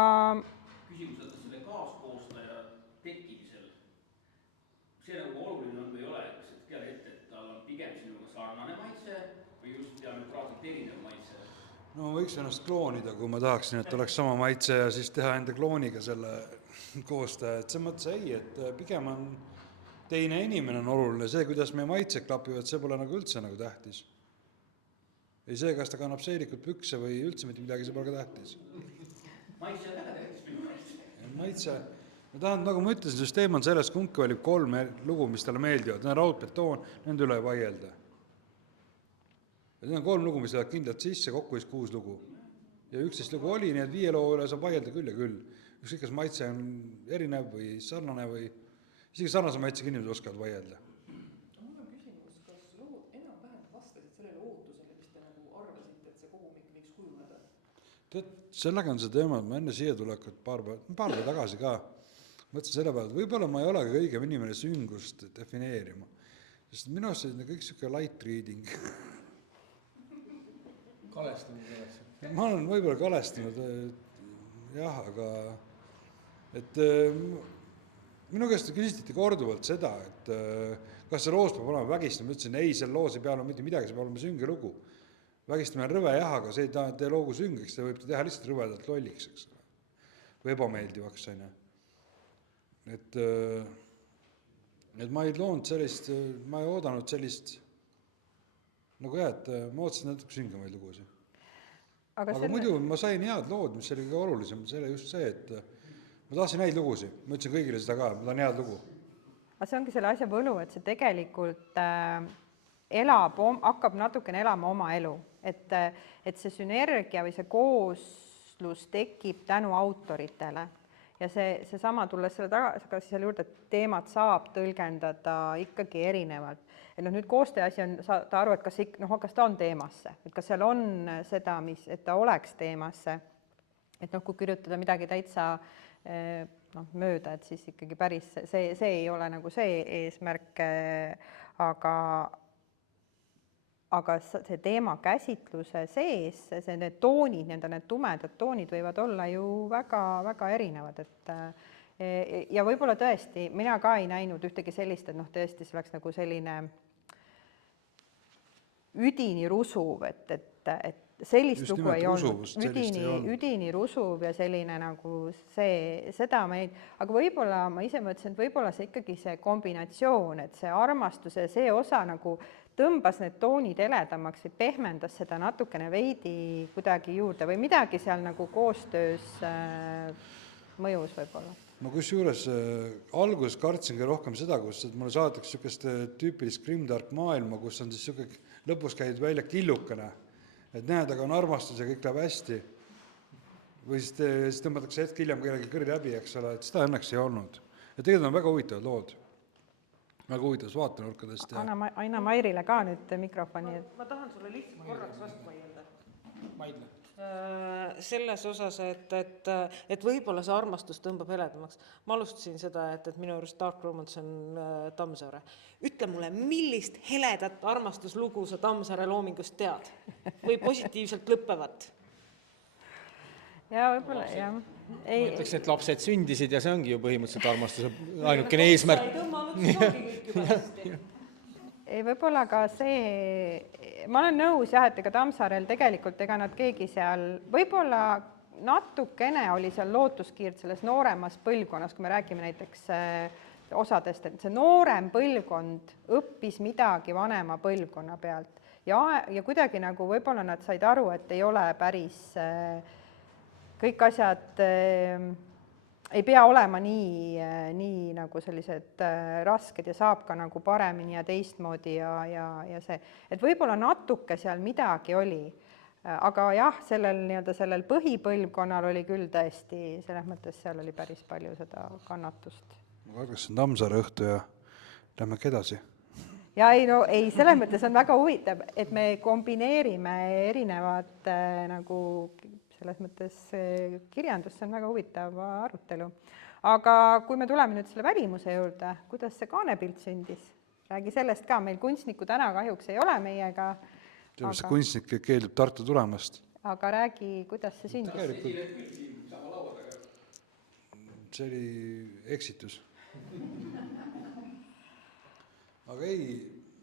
küsimus, et selle kaaskoostaja tekkimisel, see nagu oluline on või ei ole, kas et tead ette, et tal on pigem sinuga sarnane maitse või just diametraalselt erinev maitse? No ma võiks ennast kloonida, kui ma tahaksin, et oleks sama maitse ja siis teha enda klooniga selle koostaja, et see mõttes ei, et pigem on teine inimene on oluline, see, kuidas meie maitsed klapivad, see pole nagu üldse nagu tähtis. Ei see, kas ta kannab seelikud pükse või üldse mitte midagi, see pole ka tähtis. Maitse on väga tähtis minu maitse. Maitse, ma tahan, nagu ma ütlesin, süsteem on selles, kumki valib 3 lugu, mis talle meeldivad, need on raudbetoon, nende üle ei vaielda. Need on 3 lugu, mis lähevad kindlalt sisse, kokku 6 lugu. Ja 11 lugu oli, nii et 5 loo üle saab vaielda küll ja küll. Ükskõik, kas maitse on erinev või sarnane või isegi sarnase maitsega inimesed oskavad vaielda. Mul on küsimus, kas lood enam-vähem vastasid sellele ootusele, mis te nagu arvasite, et see kogumik võiks kujuneda? Tead, sellega on see teema, et ma enne siia tulekut paar päeva tagasi ka mõtlesin selle peale, et võib-olla ma ei ole ka õigem inimene süngust defineerima. Sest minu arust see on kõik siuke light reading. Kalestunud. Ma olen võib-olla kalestunud, jah, aga et minu käest küsiti korduvalt seda, et kas see loos peab olema vägistamine, ma ütlesin, ei, selle loos ei pea olema mitte midagi, see peab olema sünge lugu. Vägistamine on rõve jah, aga see ei tee loogu süngeks, see võib teha lihtsalt rõvedalt lolliks, eks. Või ebameeldivaks, on ju. Et ma ei loonud sellist, ma ei oodanud sellist, nagu jah, et ma ootasin natuke süngemaid lugusid. Aga muidu ma sain head lood, mis oli kõige olulisem, see oli just see, et ma tahtsin häid lugusid, ma ütlesin kõigile seda ka, ma tahan head lugu. Aga see ongi selle asja võlu, et see tegelikult hakkab natukene elama oma elu, et see sünergia või see kooslus tekib tänu autoritele ja seesama, tulles selle tagasi selle juurde, et teemat saab tõlgendada ikkagi erinevalt. Et noh, nüüd koostöö asi on saada aru, et kas ta on teemasse, et kas seal on seda, et ta oleks teemasse. Et noh, kui kirjutada midagi täitsa mööda, et siis ikkagi päris see ei ole nagu see eesmärk, aga see teema käsitluse sees, need toonid, need tumedad toonid võivad olla ju väga erinevad, ja võib-olla tõesti, mina ka ei näinud ühtegi sellist, et noh, tõesti see oleks nagu selline üdini rusuv, et sellist lugu ei olnud, üdini rusuv ja selline nagu seda ma ei, aga võib-olla ma ise mõtlesin, et võib-olla see ikkagi see kombinatsioon, et see armastuse see osa nagu tõmbas need toonid heledamaks või pehmendas seda natukene veidi kuidagi juurde või midagi seal nagu koostöös mõjus võib-olla. Ma kusjuures alguses kartsingi rohkem seda, kus mulle saadetakse niisugust tüüpilist grimdark maailma, kus on siis niisugune lõpus käidud välja killukene, et näed, aga on armastus ja kõik läheb hästi. Või siis tõmbatakse hetk hiljem kellegi kõri läbi, eks ole, et seda õnneks ei olnud. Ja tegelikult on väga huvitavad lood. Väga huvitavas vaatenurkadest. Aina Mairile ka nüüd mikrofoni. Ma tahan sulle lihtsalt korraks vastu vaielda. Maidle. Selles osas, et võib-olla see armastus tõmbab heledamaks. Ma alustasin seda, et minu arust Dark Romance on Tammsaare. Ütle mulle, millist heledat armastuslugu sa Tammsaare loomingust tead? Või positiivselt lõppevat? Ja võib-olla, jah. Ma ütleks, et lapsed sündisid ja see ongi ju põhimõtteliselt armastuse ainukene eesmärk. Sa ei tõmmanud, siis ongi kõik juba hästi. Ei, võib-olla ka see, ma olen nõus jah, et ega Tammsaarel tegelikult ega nad keegi seal, võib-olla natukene oli seal lootuskiirt selles nooremas põlvkonnas, kui me räägime näiteks osadest, et see noorem põlvkond õppis midagi vanema põlvkonna pealt ja kuidagi nagu võib-olla nad said aru, et ei ole päris kõik asjad ei pea olema nii nagu sellised rasked ja saab ka nagu paremini ja teistmoodi ja see, et võib-olla natuke seal midagi oli, aga jah, sellel põhipõlvkonnal oli küll tõesti, selles mõttes seal oli päris palju seda kannatust. Ma kargasin Tammsaare õhtu ja lähmegi edasi. Ja ei, selles mõttes on väga huvitav, et me kombineerime erinevad nagu selles mõttes kirjandus, see on väga huvitav arutelu. Aga kui me tuleme nüüd selle välimuse juurde, kuidas see kaanepilt sündis? Räägi sellest ka, meil kunstniku täna kahjuks ei ole meiega. See kunstnik keeldub Tartu tulemast. Aga räägi, kuidas see sündis? See oli eksitus. Aga ei,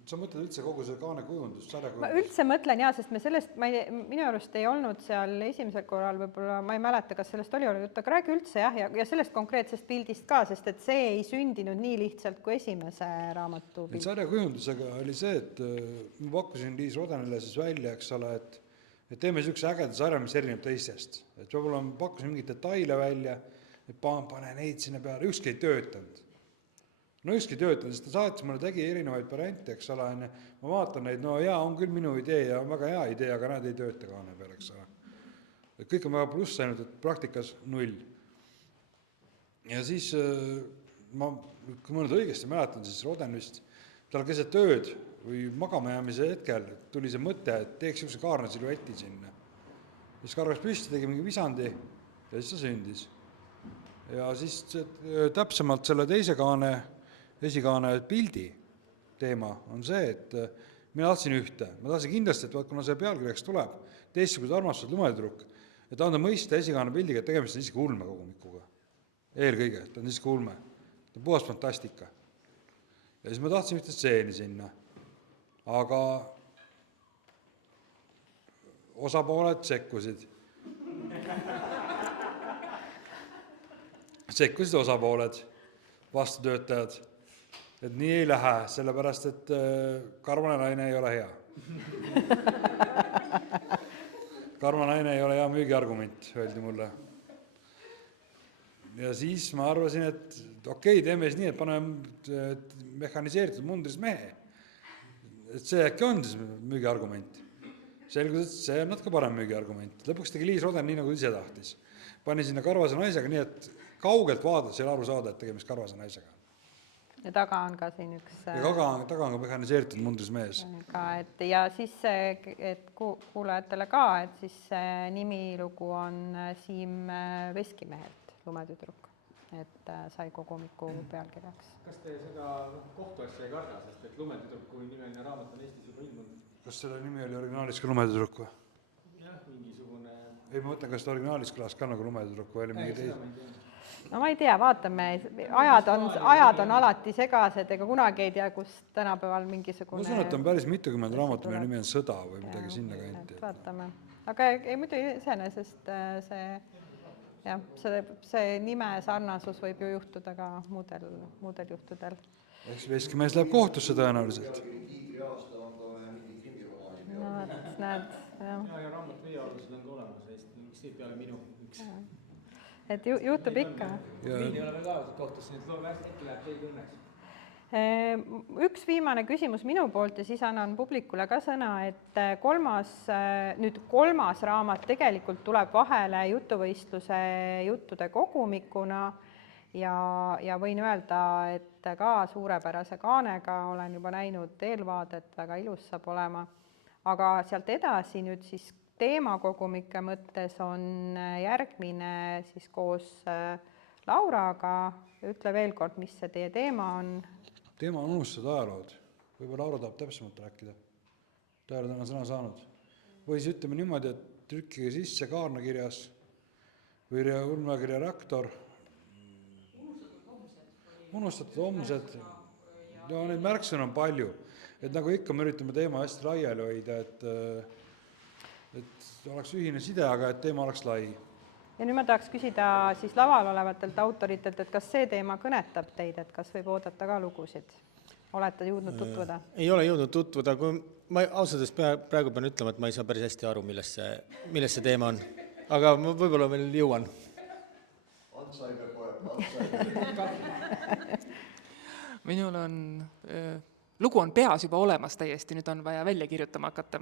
sa mõtled üldse kogu see kaane kujundus? Ma üldse mõtlen jah, sest me sellest, minu arust ei olnud seal esimesel korral, võib-olla ma ei mäleta, kas sellest oli jutt, aga räägi üldse jah, ja sellest konkreetsest pildist ka, sest et see ei sündinud nii lihtsalt kui esimese raamatu pilt. Sarja kujundusega oli see, et ma pakkusin Liis Rodenile siis välja, eks ole, et teeme niisuguse ägeda sarja, mis erineb teistest. Et võib-olla ma pakkusin mingid detaile välja, et pane neid sinna peale, ükski ei töötanud. No ükski töötanud, sest ta saatis mulle tegi erinevaid variante, eks ole, ma vaatan neid, no jaa, on küll minu idee ja väga hea idee, aga nad ei tööta kaane peale, eks ole. Et kõik on väga pluss ainult, et praktikas 0. Ja siis, kui ma nüüd õigesti mäletan, siis Roden vist, tal keset tööd või magamajäämise hetkel tuli see mõte, et teeks niisuguse kaarne silueti sinna. Siis kargas püsti, tegi mingi visandi ja siis ta sündis. Ja siis täpsemalt selle teise kaane, esikaane pildi teema on see, et mina tahtsin ühte. Ma tahtsin kindlasti, et kuna see pealkirjaks tuleb teistsugused armastused lumetüdruk, et anda mõista esikaane pildiga, et tegemist on isegi ulmekogumikuga. Eelkõige, et on isegi ulme. Ta on puhas fantastika. Ja siis ma tahtsin ühte stseeni sinna. Aga osapooled sekkusid. Sekkusid osapooled, vastutöötajad, et nii ei lähe, sellepärast, et karvane naine ei ole hea. Karvane naine ei ole hea müügiargument, öeldi mulle. Ja siis ma arvasin, et okei, teeme siis nii, et paneme mehhaniseeritud mundris mehe. Et see äkki on siis müügiargument. Selgus, et see on natuke parem müügiargument. Lõpuks tegi Liis Roden nii, nagu ise tahtis. Pani sinna karvase naisega nii, et kaugelt vaadates ei ole aru saada, et tegemist karvase naisega. ja taga on ka siin üks Ja taga on ka mehhaniseeritud mundris mees. ka, et ja siis et kuulajatele ka, et siis nimilugu on Siim Veskimehelt, Lumetüdruk, et sai kogumiku pealkirjaks. Kas te seda kohtuasja ei karda, sest et Lumetüdruku nimeline raamat on Eestis juba ilmunud? Kas selle nimi oli originaalis ka Lumetüdruk või? Jah, mingisugune... Ei, ma mõtlen, kas ta originaalis kõlas ka nagu Lumetüdruk või oli mingi teine? No ma ei tea, vaatame, ajad on alati segased, ega kunagi ei tea, kus tänapäeval mingisugune... Ma usun, et on päris mitukümmend raamat, mille nimi on Sõda või midagi sinna kanti. Vaatame. Aga ei muidu iseenesest see nime sarnasus võib ju juhtuda ka muudel juhtudel. Eks Veskimees läheb kohtusse tõenäoliselt. No, näed, jah. Ja raamat veealused on ka olemas Eesti, see peale minu üks. Et juhtub ikka. Liin ei ole veel ka kohtusse, nii et äkki läheb teid õnneks. Üks viimane küsimus minu poolt ja siis annan publikule ka sõna, et kolmas raamat tegelikult tuleb vahele jutuvõistluse juttude kogumikuna ja võin öelda, et ka suurepärase kaanega olen juba näinud eelvaadet, väga ilus saab olema, aga sealt edasi nüüd siis teemakogumike mõttes on järgmine siis koos Lauraga. Ütle veel kord, mis see teie teema on. Teema on unustada ajalood. Võib-olla Laura tahab täpsemalt rääkida. Ta ei ole täna sõna saanud. Või siis ütleme niimoodi, et trükkige sisse Kaarnakirjas või ulmekirja Reaktor. Unustatud homsed. No, neid märksõnu on palju. Et nagu ikka me üritame teema hästi laiali hoida, et oleks ühine side, aga et teema oleks lai. Ja nüüd ma tahaks küsida siis laval olevatelt autoritelt, et kas see teema kõnetab teid, et kas võib oodata ka lugusid? Olete jõudnud tutvuda? Ei ole jõudnud tutvuda, kui ma ausalt praegu pean ütlema, et ma ei saa päris hästi aru, milles see teema on. Aga ma võib-olla veel jõuan. Minul on, lugu on peas juba olemas täiesti, nüüd on vaja välja kirjutama hakata.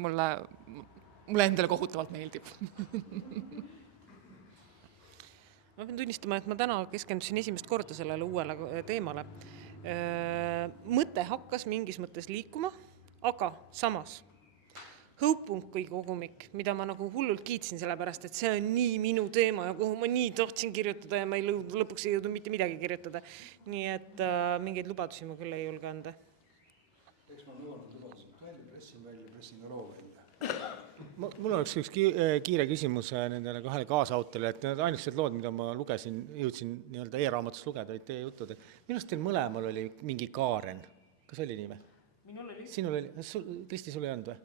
Mulle endale kohutavalt meeldib. Ma pean tunnistama, et ma täna keskendusin esimest korda sellele uuele teemale. Mõte hakkas mingis mõttes liikuma, aga samas Hõupunki kogumik, mida ma nagu hullult kiitsin sellepärast, et see on nii minu teema ja kuhu ma nii tahtsin kirjutada ja ma lõpuks ei jõudnud mitte midagi kirjutada. Nii et mingeid lubadusi ma küll ei julge anda. Eks ma nõuanud lubadused pressin ka loo välja. Mul oleks üks kiire küsimus nendele kahele kaasautorile, et need ainukesed lood, mida ma lugesin, jõudsin nii-öelda e-raamatust lugeda, olid teie jutud. Minu arust teil mõlemal oli mingi Kaaren. Kas oli nii või? Minul oli. Sinul oli, Kristi, sul ei olnud või?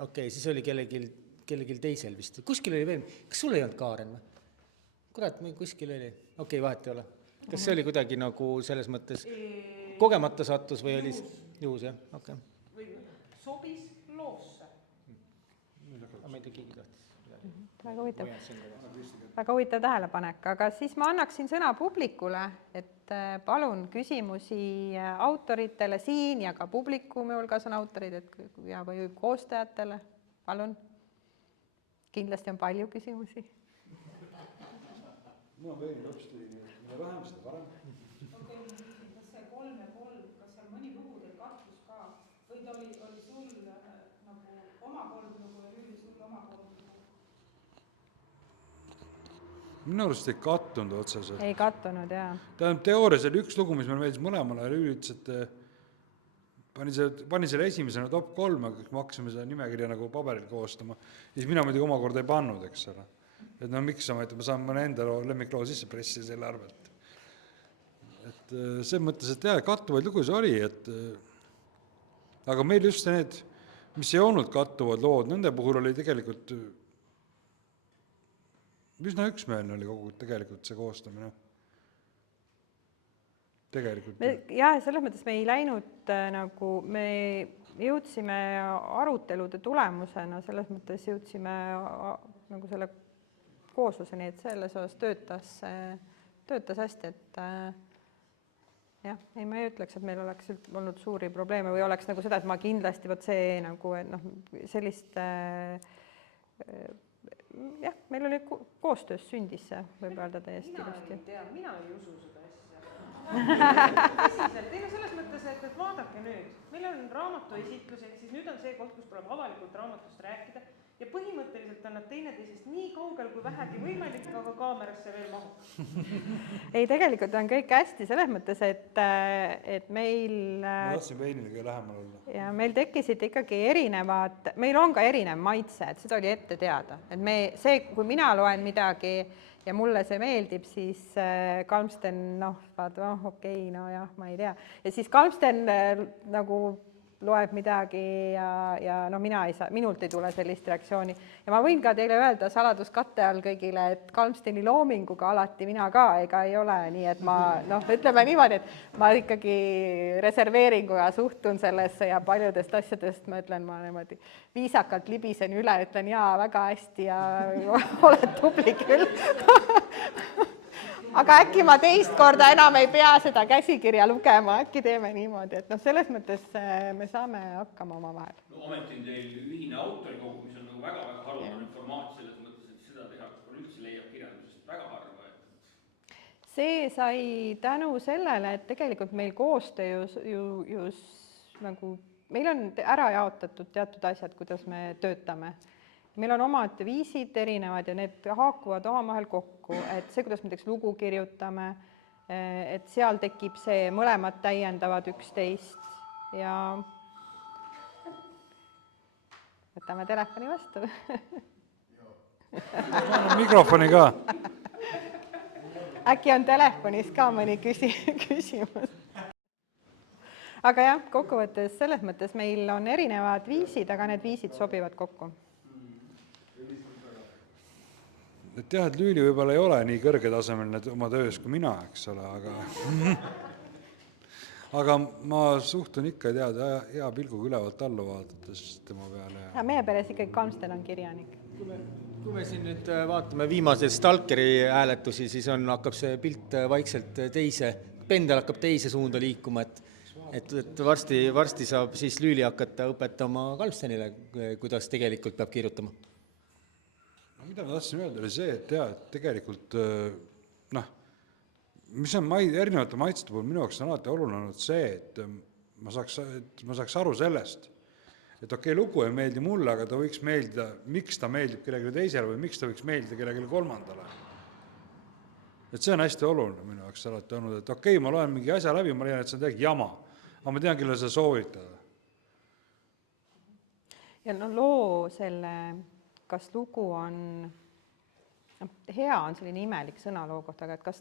Okei, siis oli kellelgi teisel vist. Kuskil oli veel, kas sul ei olnud Kaaren või? Kurat, kuskil oli. Okei, vahet ei ole. Kas see oli kuidagi nagu selles mõttes kogemata sattus või oli juhus, jah? Okay. Või sobis loosse. Ma ei tea, keegi tahtis. Väga huvitav tähelepanek, aga siis ma annaksin sõna publikule, et palun küsimusi autoritele siin ja ka publikumi hulgas on autorid ja või koostajatele. Palun. Kindlasti on palju küsimusi. No veel lõpus tuli, mida vähem, seda parem. Kas see 3 ja 3, kas seal mõni lugu teil kattus ka? Või ta oli sul nagu oma kolmlugu ja nüüd sul oma kolmlugu? Minu arust ei kattunud otseselt. Ei kattunud, jah. Tähendab, teoorias oli üks lugu, mis meil meeldis mõlemale ja ütles, et pani selle esimesena top 3, aga me hakkasime seda nimekirja nagu paberil koostama. Siis mina muidugi omakorda ei pannud, eks ole. Et no miks ma saan mõne enda lemmikloo sisse pressi selle arvelt. Et see mõttes, et jah, kattuvaid lugusid oli, aga meil just need, mis ei olnud kattuvad lood, nende puhul oli tegelikult üsna üksmeelne oli kogu tegelikult see koostamine. Tegelikult. Jah, selles mõttes me ei läinud nagu, me jõudsime arutelude tulemusena, selles mõttes jõudsime nagu selle koosluseni, et selles osas töötas hästi, et jah, ei, ma ei ütleks, et meil oleks olnud suuri probleeme või oleks nagu seda, et ma kindlasti, võt see nagu, et noh, sellist jah, meil oli koostöös sündis see, võib öelda täiesti mina ilusti. ei tea, mina ei usu seda asja. Tõsiselt, ei no selles mõttes, et vaadake nüüd, meil on raamatu esitlus, ehk siis nüüd on see koht, kus tuleb avalikult raamatust rääkida ja põhimõtteliselt on nad teineteisest nii kaugel kui vähegi võimalik, aga kaamerasse veel mahub. Ei, tegelikult on kõik hästi selles mõttes, et meil ma tahtsin veinile kõige lähemal olla. ja meil tekkisid ikkagi erinevad, meil on ka erinev maitse, et seda oli ette teada, et kui mina loen midagi ja mulle see meeldib, siis Kalmsten, okei, nojah, ma ei tea. Ja siis Kalmsten nagu loeb midagi ja mina ei saa, minult ei tule sellist reaktsiooni. Ja ma võin ka teile öelda saladuskatte all kõigile, et Kalmsteni loominguga alati mina ka ega ei ole nii, et ma, ütleme niimoodi, et ma ikkagi reserveeringuga suhtun sellesse ja paljudest asjadest ma ütlen, ma niimoodi viisakalt libisen üle, ütlen jaa, väga hästi ja oled tubli küll. Aga äkki ma teist korda enam ei pea seda käsikirja lugema, äkki teeme niimoodi, et selles mõttes me saame hakkama oma vahel. No ometi on teil ühine autorikogu, mis on nagu väga-väga haruldane formaat selles mõttes, et seda tehakse üldse leiab kirjandusest väga harva. See sai tänu sellele, et tegelikult meil koostöö nagu, meil on ära jaotatud teatud asjad, kuidas me töötame. Meil on omad viisid erinevad ja need haakuvad omavahel kokku, et see, kuidas me näiteks lugu kirjutame, et seal tekib see, mõlemad täiendavad üksteist ja võtame telefoni vastu. Mikrofoni ka. Äkki on telefonis ka mõni küsimus. Aga jah, kokkuvõttes selles mõttes meil on erinevad viisid, aga need viisid sobivad kokku. Et jah, et Lüüli võib-olla ei ole nii kõrgetasemeline oma töös kui mina, eks ole, aga ma suhtun ikka hea pilguga ülevalt allu vaadates tema peale. Ja meie peres ikkagi Kalmsten on kirjanik. Kui me siin nüüd vaatame viimase Stalkeri hääletusi, siis hakkab see pilt vaikselt pendel hakkab teise suunda liikuma, et varsti saab siis Lüüli hakata õpetama Kalmstenile, kuidas tegelikult peab kirjutama. Mida ma tahtsin öelda oli see, et tegelikult mis on erinevate maitsete puhul minu jaoks on alati oluline olnud see, et ma saaks aru sellest, et okei, lugu ei meeldi mulle, aga ta võiks meeldida, miks ta meeldib kellelegi teisele või miks ta võiks meeldida kellelegi kolmandale. Et see on hästi oluline minu jaoks alati olnud, et okei, ma loen mingi asja läbi, ma leian, et see on tegelikult jama, aga ma tean, kellele seda soovitada. Ja loo selle kas lugu on, hea on selline imelik sõna loo kohta, aga et kas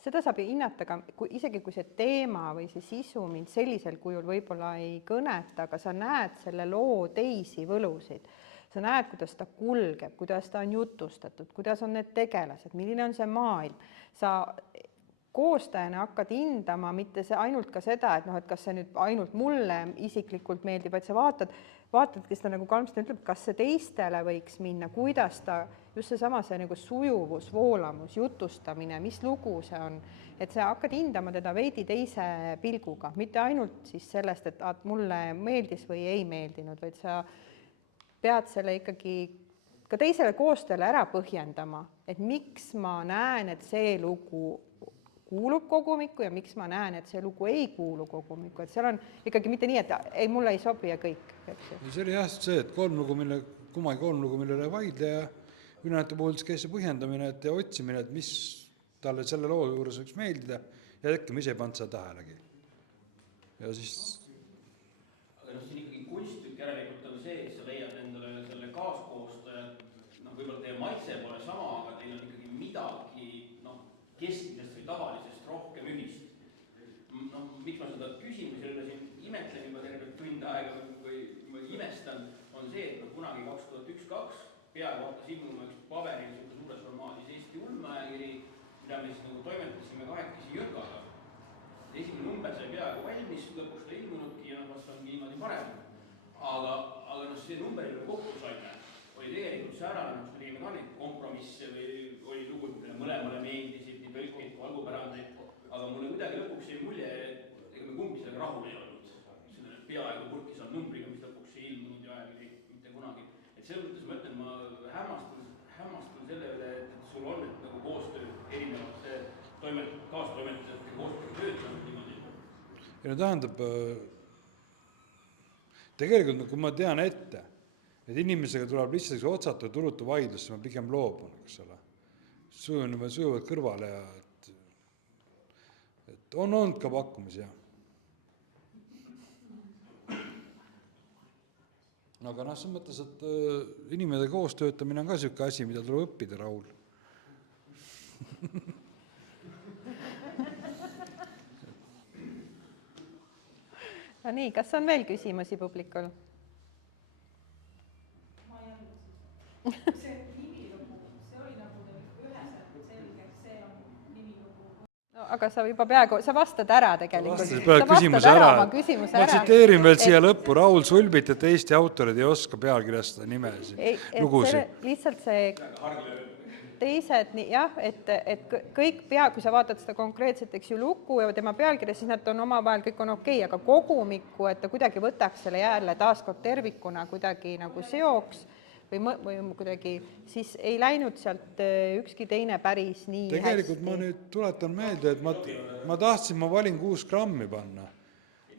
seda saab hinnata ka, isegi kui see teema või see sisu mind sellisel kujul võib-olla ei kõneta, aga sa näed selle loo teisi võlusid. Sa näed, kuidas ta kulgeb, kuidas ta on jutustatud, kuidas on need tegelased, milline on see maailm. Sa koostajana hakkad hindama mitte ainult ka seda, et kas see nüüd ainult mulle isiklikult meeldib, vaid sa vaatad, kes ta nagu Kalmsten ütleb, kas see teistele võiks minna, kuidas ta, just seesama see nagu sujuvus, voolamus, jutustamine, mis lugu see on, et sa hakkad hindama teda veidi teise pilguga, mitte ainult siis sellest, et mulle meeldis või ei meeldinud, vaid sa pead selle ikkagi ka teisele koostajale ära põhjendama, et miks ma näen, et see lugu kuulub kogumikku ja miks ma näen, et see lugu ei kuulu kogumikku, et seal on ikkagi mitte nii, et ei, mulle ei sobi ja kõik. See oli jah see, et kolm lugu, mille üle vaidle ja ülejäänud puhul käis see põhjendamine ja otsimine, et mis talle selle loo juures võiks meeldida ja äkki ma ise ei pannud seda tähelegi. Ja siis... Aga siin ikkagi kunsttükk järelikult on see, et sa leiad endale selle kaaskoostaja, võib-olla teie maitse pole sama, aga teil on ikkagi midagi keskmisest või tavalisest rohkem ühist. Miks ma seda küsin, selle siin imetlen juba terve tund aega või ma imestan, on see, et kunagi 2001-2002 peaaegu hakkas ilmuma üks paberil suures formaadis Eesti ulmeajakiri, mida me siis toimetasime kahekesi Jürgaga. Esimene number sai peaaegu valmis, lõpuks ta ilmunudki ja vast ongi niimoodi parem. Aga see number, mille kokku saime, oli tegelikult säärane, kus me tegime ka neid kompromisse või oli lugud, mille mõlemale meeldisid, nii tõlkid kui algupärandeid, aga mulle kuidagi lõpuks jäi mulje, et ega me kumbi sellega rahul ei olnud. Selle peaaegu purkis on numbriga, mis lõpuks ei ilmunud ja ajakiri mitte kunagi. Et selles mõttes ma ütlen, ma hämmastan hämmastan selle üle, et sul on nüüd nagu koostöö erinevate kaastoimetajate koostöö töötanud niimoodi. ja no tähendab, tegelikult kui ma tean ette, et inimesega tuleb lihtsalt otsata turutu vaidlus, siis ma pigem loobun, eks ole. Sujuvad kõrvale ja et on olnud ka pakkumisi, jah. Aga noh, selles mõttes, et inimene koos töötamine on ka niisugune asi, mida tuleb õppida, Raul. No nii, kas on veel küsimusi publikul? see nimilugu, see oli nagu üheselt selge, see on nimilugu. No, aga sa juba peaaegu, sa vastad ära tegelikult. Vastasid peale küsimuse ära. Ma tsiteerin veel siia lõppu, Raul Sulbit, et Eesti autorid ei oska pealkirjastada nimesid, lugusid. Lihtsalt see teised, jah, et kõik kui sa vaatad seda konkreetset, eks ju, lugu ja tema pealkirja, siis nad on omavahel, kõik on okei, aga kogumikku, et ta kuidagi võtaks selle jälle taaskord tervikuna kuidagi nagu seoks või kuidagi, siis ei läinud sealt ükski teine päris nii tegelikult hästi. Ma nüüd tuletan meelde, et ma tahtsin, ma valin 6 grammi panna,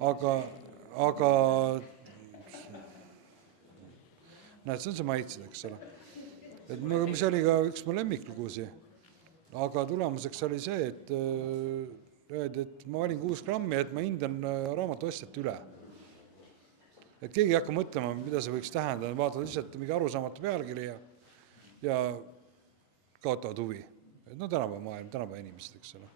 aga näed, see on see maitsed, eks ole. Et mis oli ka üks mu lemmiklugusi, aga tulemuseks oli see, et öeldi, et ma valin 6 grammi, et ma hindan raamatu ostjat üle. Et keegi ei hakka mõtlema, mida see võiks tähendada, vaatavad lihtsalt mingi arusaamatu pealkiri ja kaotavad huvi. Et no tänapäeva maailm, tänapäeva inimesed, eks ole.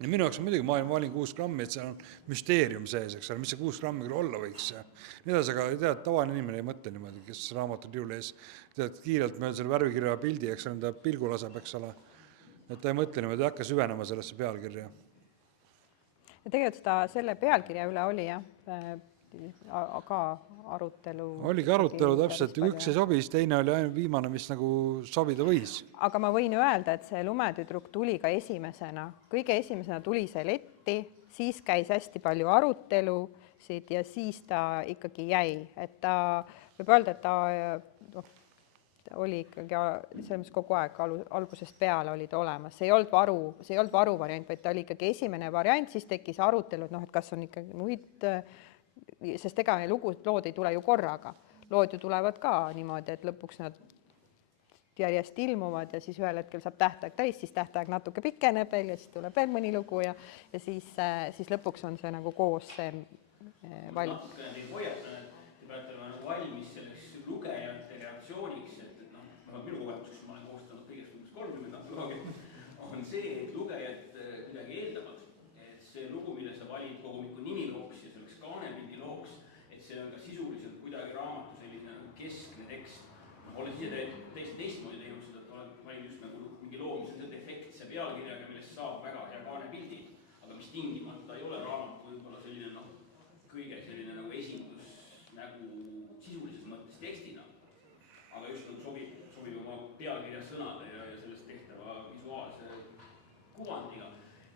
Ja minu jaoks on muidugi, ma valin 6 grammi, et seal on müsteerium sees, eks ole, mis see 6 grammi küll olla võiks. Nii edasi, aga tead, tavaline inimene ei mõtle niimoodi, kes raamatud riiuli ees, tead, kiirelt mööda selle värvikirja pildi, eks ole, enda pilgu laseb, eks ole. Et ta ei mõtle niimoodi, ei hakka süvenema sellesse pealkirja. Ja tegelikult selle pealkirja üle oli, jah, aga arutelu. Oligi arutelu täpselt, üks ei sobi, siis teine oli ainult viimane, mis nagu sobida võis. Aga ma võin öelda, et see Lumetüdruk tuli ka esimesena. Kõige esimesena tuli see letti, siis käis hästi palju arutelusid ja siis ta ikkagi jäi. Et ta, võib öelda, et ta oli ikkagi selles kogu aeg algusest peale olid olemas. See ei olnud varu variant, vaid ta oli ikkagi esimene variant, siis tekkis arutelu, et kas on ikkagi muid, sest ega lood ei tule ju korraga. Lood ju tulevad ka niimoodi, et lõpuks nad järjest ilmuvad ja siis ühel hetkel saab tähtaeg täis, siis tähtaeg natuke pikeneb veel ja siis tuleb veel mõni lugu ja siis lõpuks on see nagu koos see valmis. Natukene teid hoiatan, et te peate olema valmis selleks lugejate reaktsiooniks, et minu kogemuseks, ma olen koostanud kõigest 30 antoloogi, on see, et lugejad midagi eeldavad, et see lugu, mille sa valid kogumiku nimilooks ja selleks kaanepildi looks, et see on ka sisuliselt kuidagi raamatu selline keskne tekst. Olen ise teistmoodi teinud seda, et olen valinud just nagu mingi loo, mis on efektse pealkirjaga, millest saab väga hea kaanepildi, aga mis tingimata ei ole raamat võib-olla selline kõige selline nagu esindus nagu sisulises mõttes tekstina, aga just nagu sobib oma pealkirja sõnade ja sellest tehtava visuaalse kuvandiga.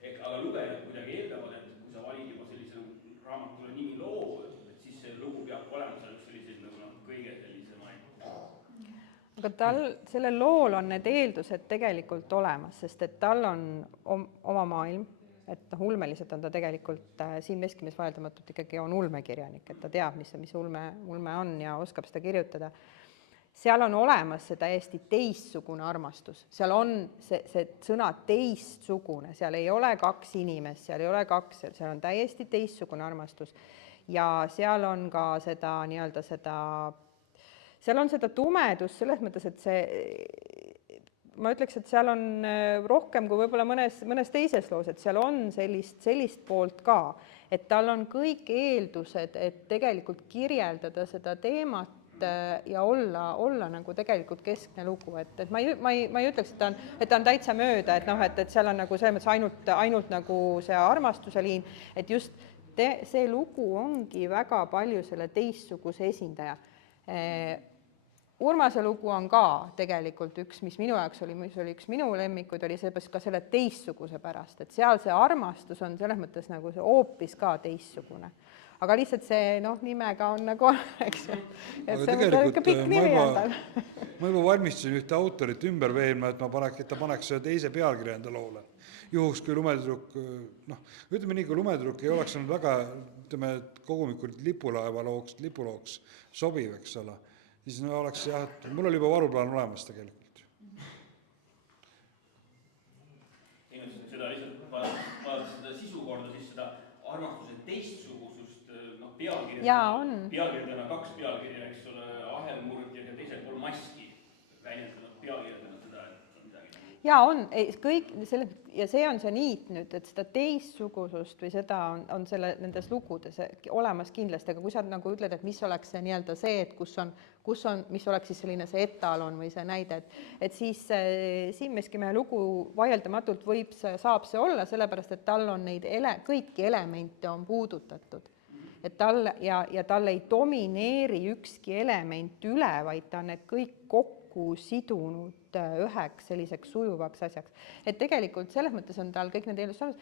Aga lugejad kuidagi eeldavad, et kui sa valid juba sellise raamatule nimi loo, et siis see lugu peab olema seal selliseid nagu kõige sellisemaid. Aga sellel lool on need eeldused tegelikult olemas, sest et tal on oma maailm, et ulmeliselt on ta tegelikult, Siim Veskimees vaieldamatult ikkagi on ulmekirjanik, et ta teab, mis ulme on ja oskab seda kirjutada. Seal on olemas see täiesti teistsugune armastus, seal on see sõna teistsugune, seal ei ole 2 inimest, seal ei ole 2, seal on täiesti teistsugune armastus ja seal on ka seda nii-öelda seal on seda tumedust selles mõttes, et ma ütleks, et seal on rohkem kui võib-olla mõnes teises loos, et seal on sellist poolt ka, et tal on kõik eeldused, et tegelikult kirjeldada seda teemat ja olla nagu tegelikult keskne lugu, et ma ei ütleks, et ta on täitsa mööda, et seal on nagu selles mõttes ainult nagu see armastuse liin, et just see lugu ongi väga palju selle teistsuguse esindaja. Urmase lugu on ka tegelikult üks, mis minu jaoks oli üks minu lemmikuid, oli seepärast ka selle teistsuguse pärast, et seal see armastus on selles mõttes nagu see hoopis ka teistsugune. aga lihtsalt see nimega on nagu, eks ju, et Aga see on ikka pikk nimi on tal. ma juba valmistasin ühte autorit ümber veenma, et ta paneks ühe teise pealkirja enda loole. Juhuks, kui lumetüdruk, ütleme nii, kui lumetüdruk ei oleks olnud väga, kogumikult lipulooks sobiv, eks ole, siis oleks jah, mul oli juba varuplaan olemas tegelikult. Seda lihtsalt vaadates seda sisu korda, siis seda armastuse teistsugusust pealkirjadena 2 pealkirja, eks ole, ahelmurdjad ja teised 3 maski väljendanud pealkirjadena seda, et on midagi. Jaa, on, kõik ja see on see niit nüüd, et seda teistsugusust või seda on nendes lugudes olemas kindlasti, aga kui sa nagu ütled, et mis oleks see nii-öelda see, et kus on, mis oleks siis selline see etalon või see näide, et siis Siim Veskimäe lugu vaieldamatult saab see olla, sellepärast et tal on neid kõiki elemente on puudutatud. Et tal ei domineeri ükski element üle, vaid ta on need kõik kokku sidunud üheks selliseks sujuvaks asjaks. Et tegelikult selles mõttes on tal kõik need eeldused.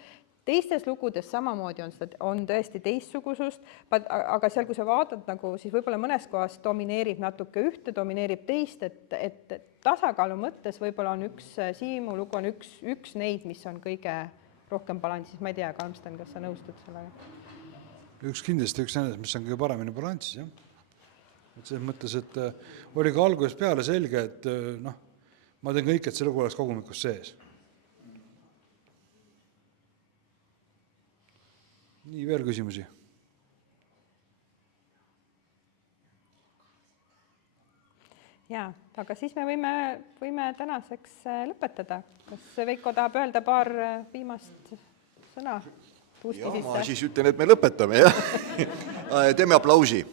Teistes lugudes samamoodi on tõesti teistsugusust, aga seal, kui sa vaatad, siis võib-olla mõnes kohas domineerib natuke ühte, domineerib teist, et tasakaalu mõttes võib-olla on Siimu lugu on üks neid, mis on kõige rohkem balansis. Ma ei tea, Kalmsten, kas sa nõustud sellega? Kindlasti üks nendest, mis on kõige paremini balanssis, jah. Et selles mõttes, et oli ka algusest peale selge, et ma teen kõik, et see lugu oleks kogumikus sees. Nii, veel küsimusi? Jaa, aga siis me võime tänaseks lõpetada. Kas Veiko tahab öelda paar viimast sõna? Ja ma siis ütlen, et me lõpetame, jah. Teeme aplausi.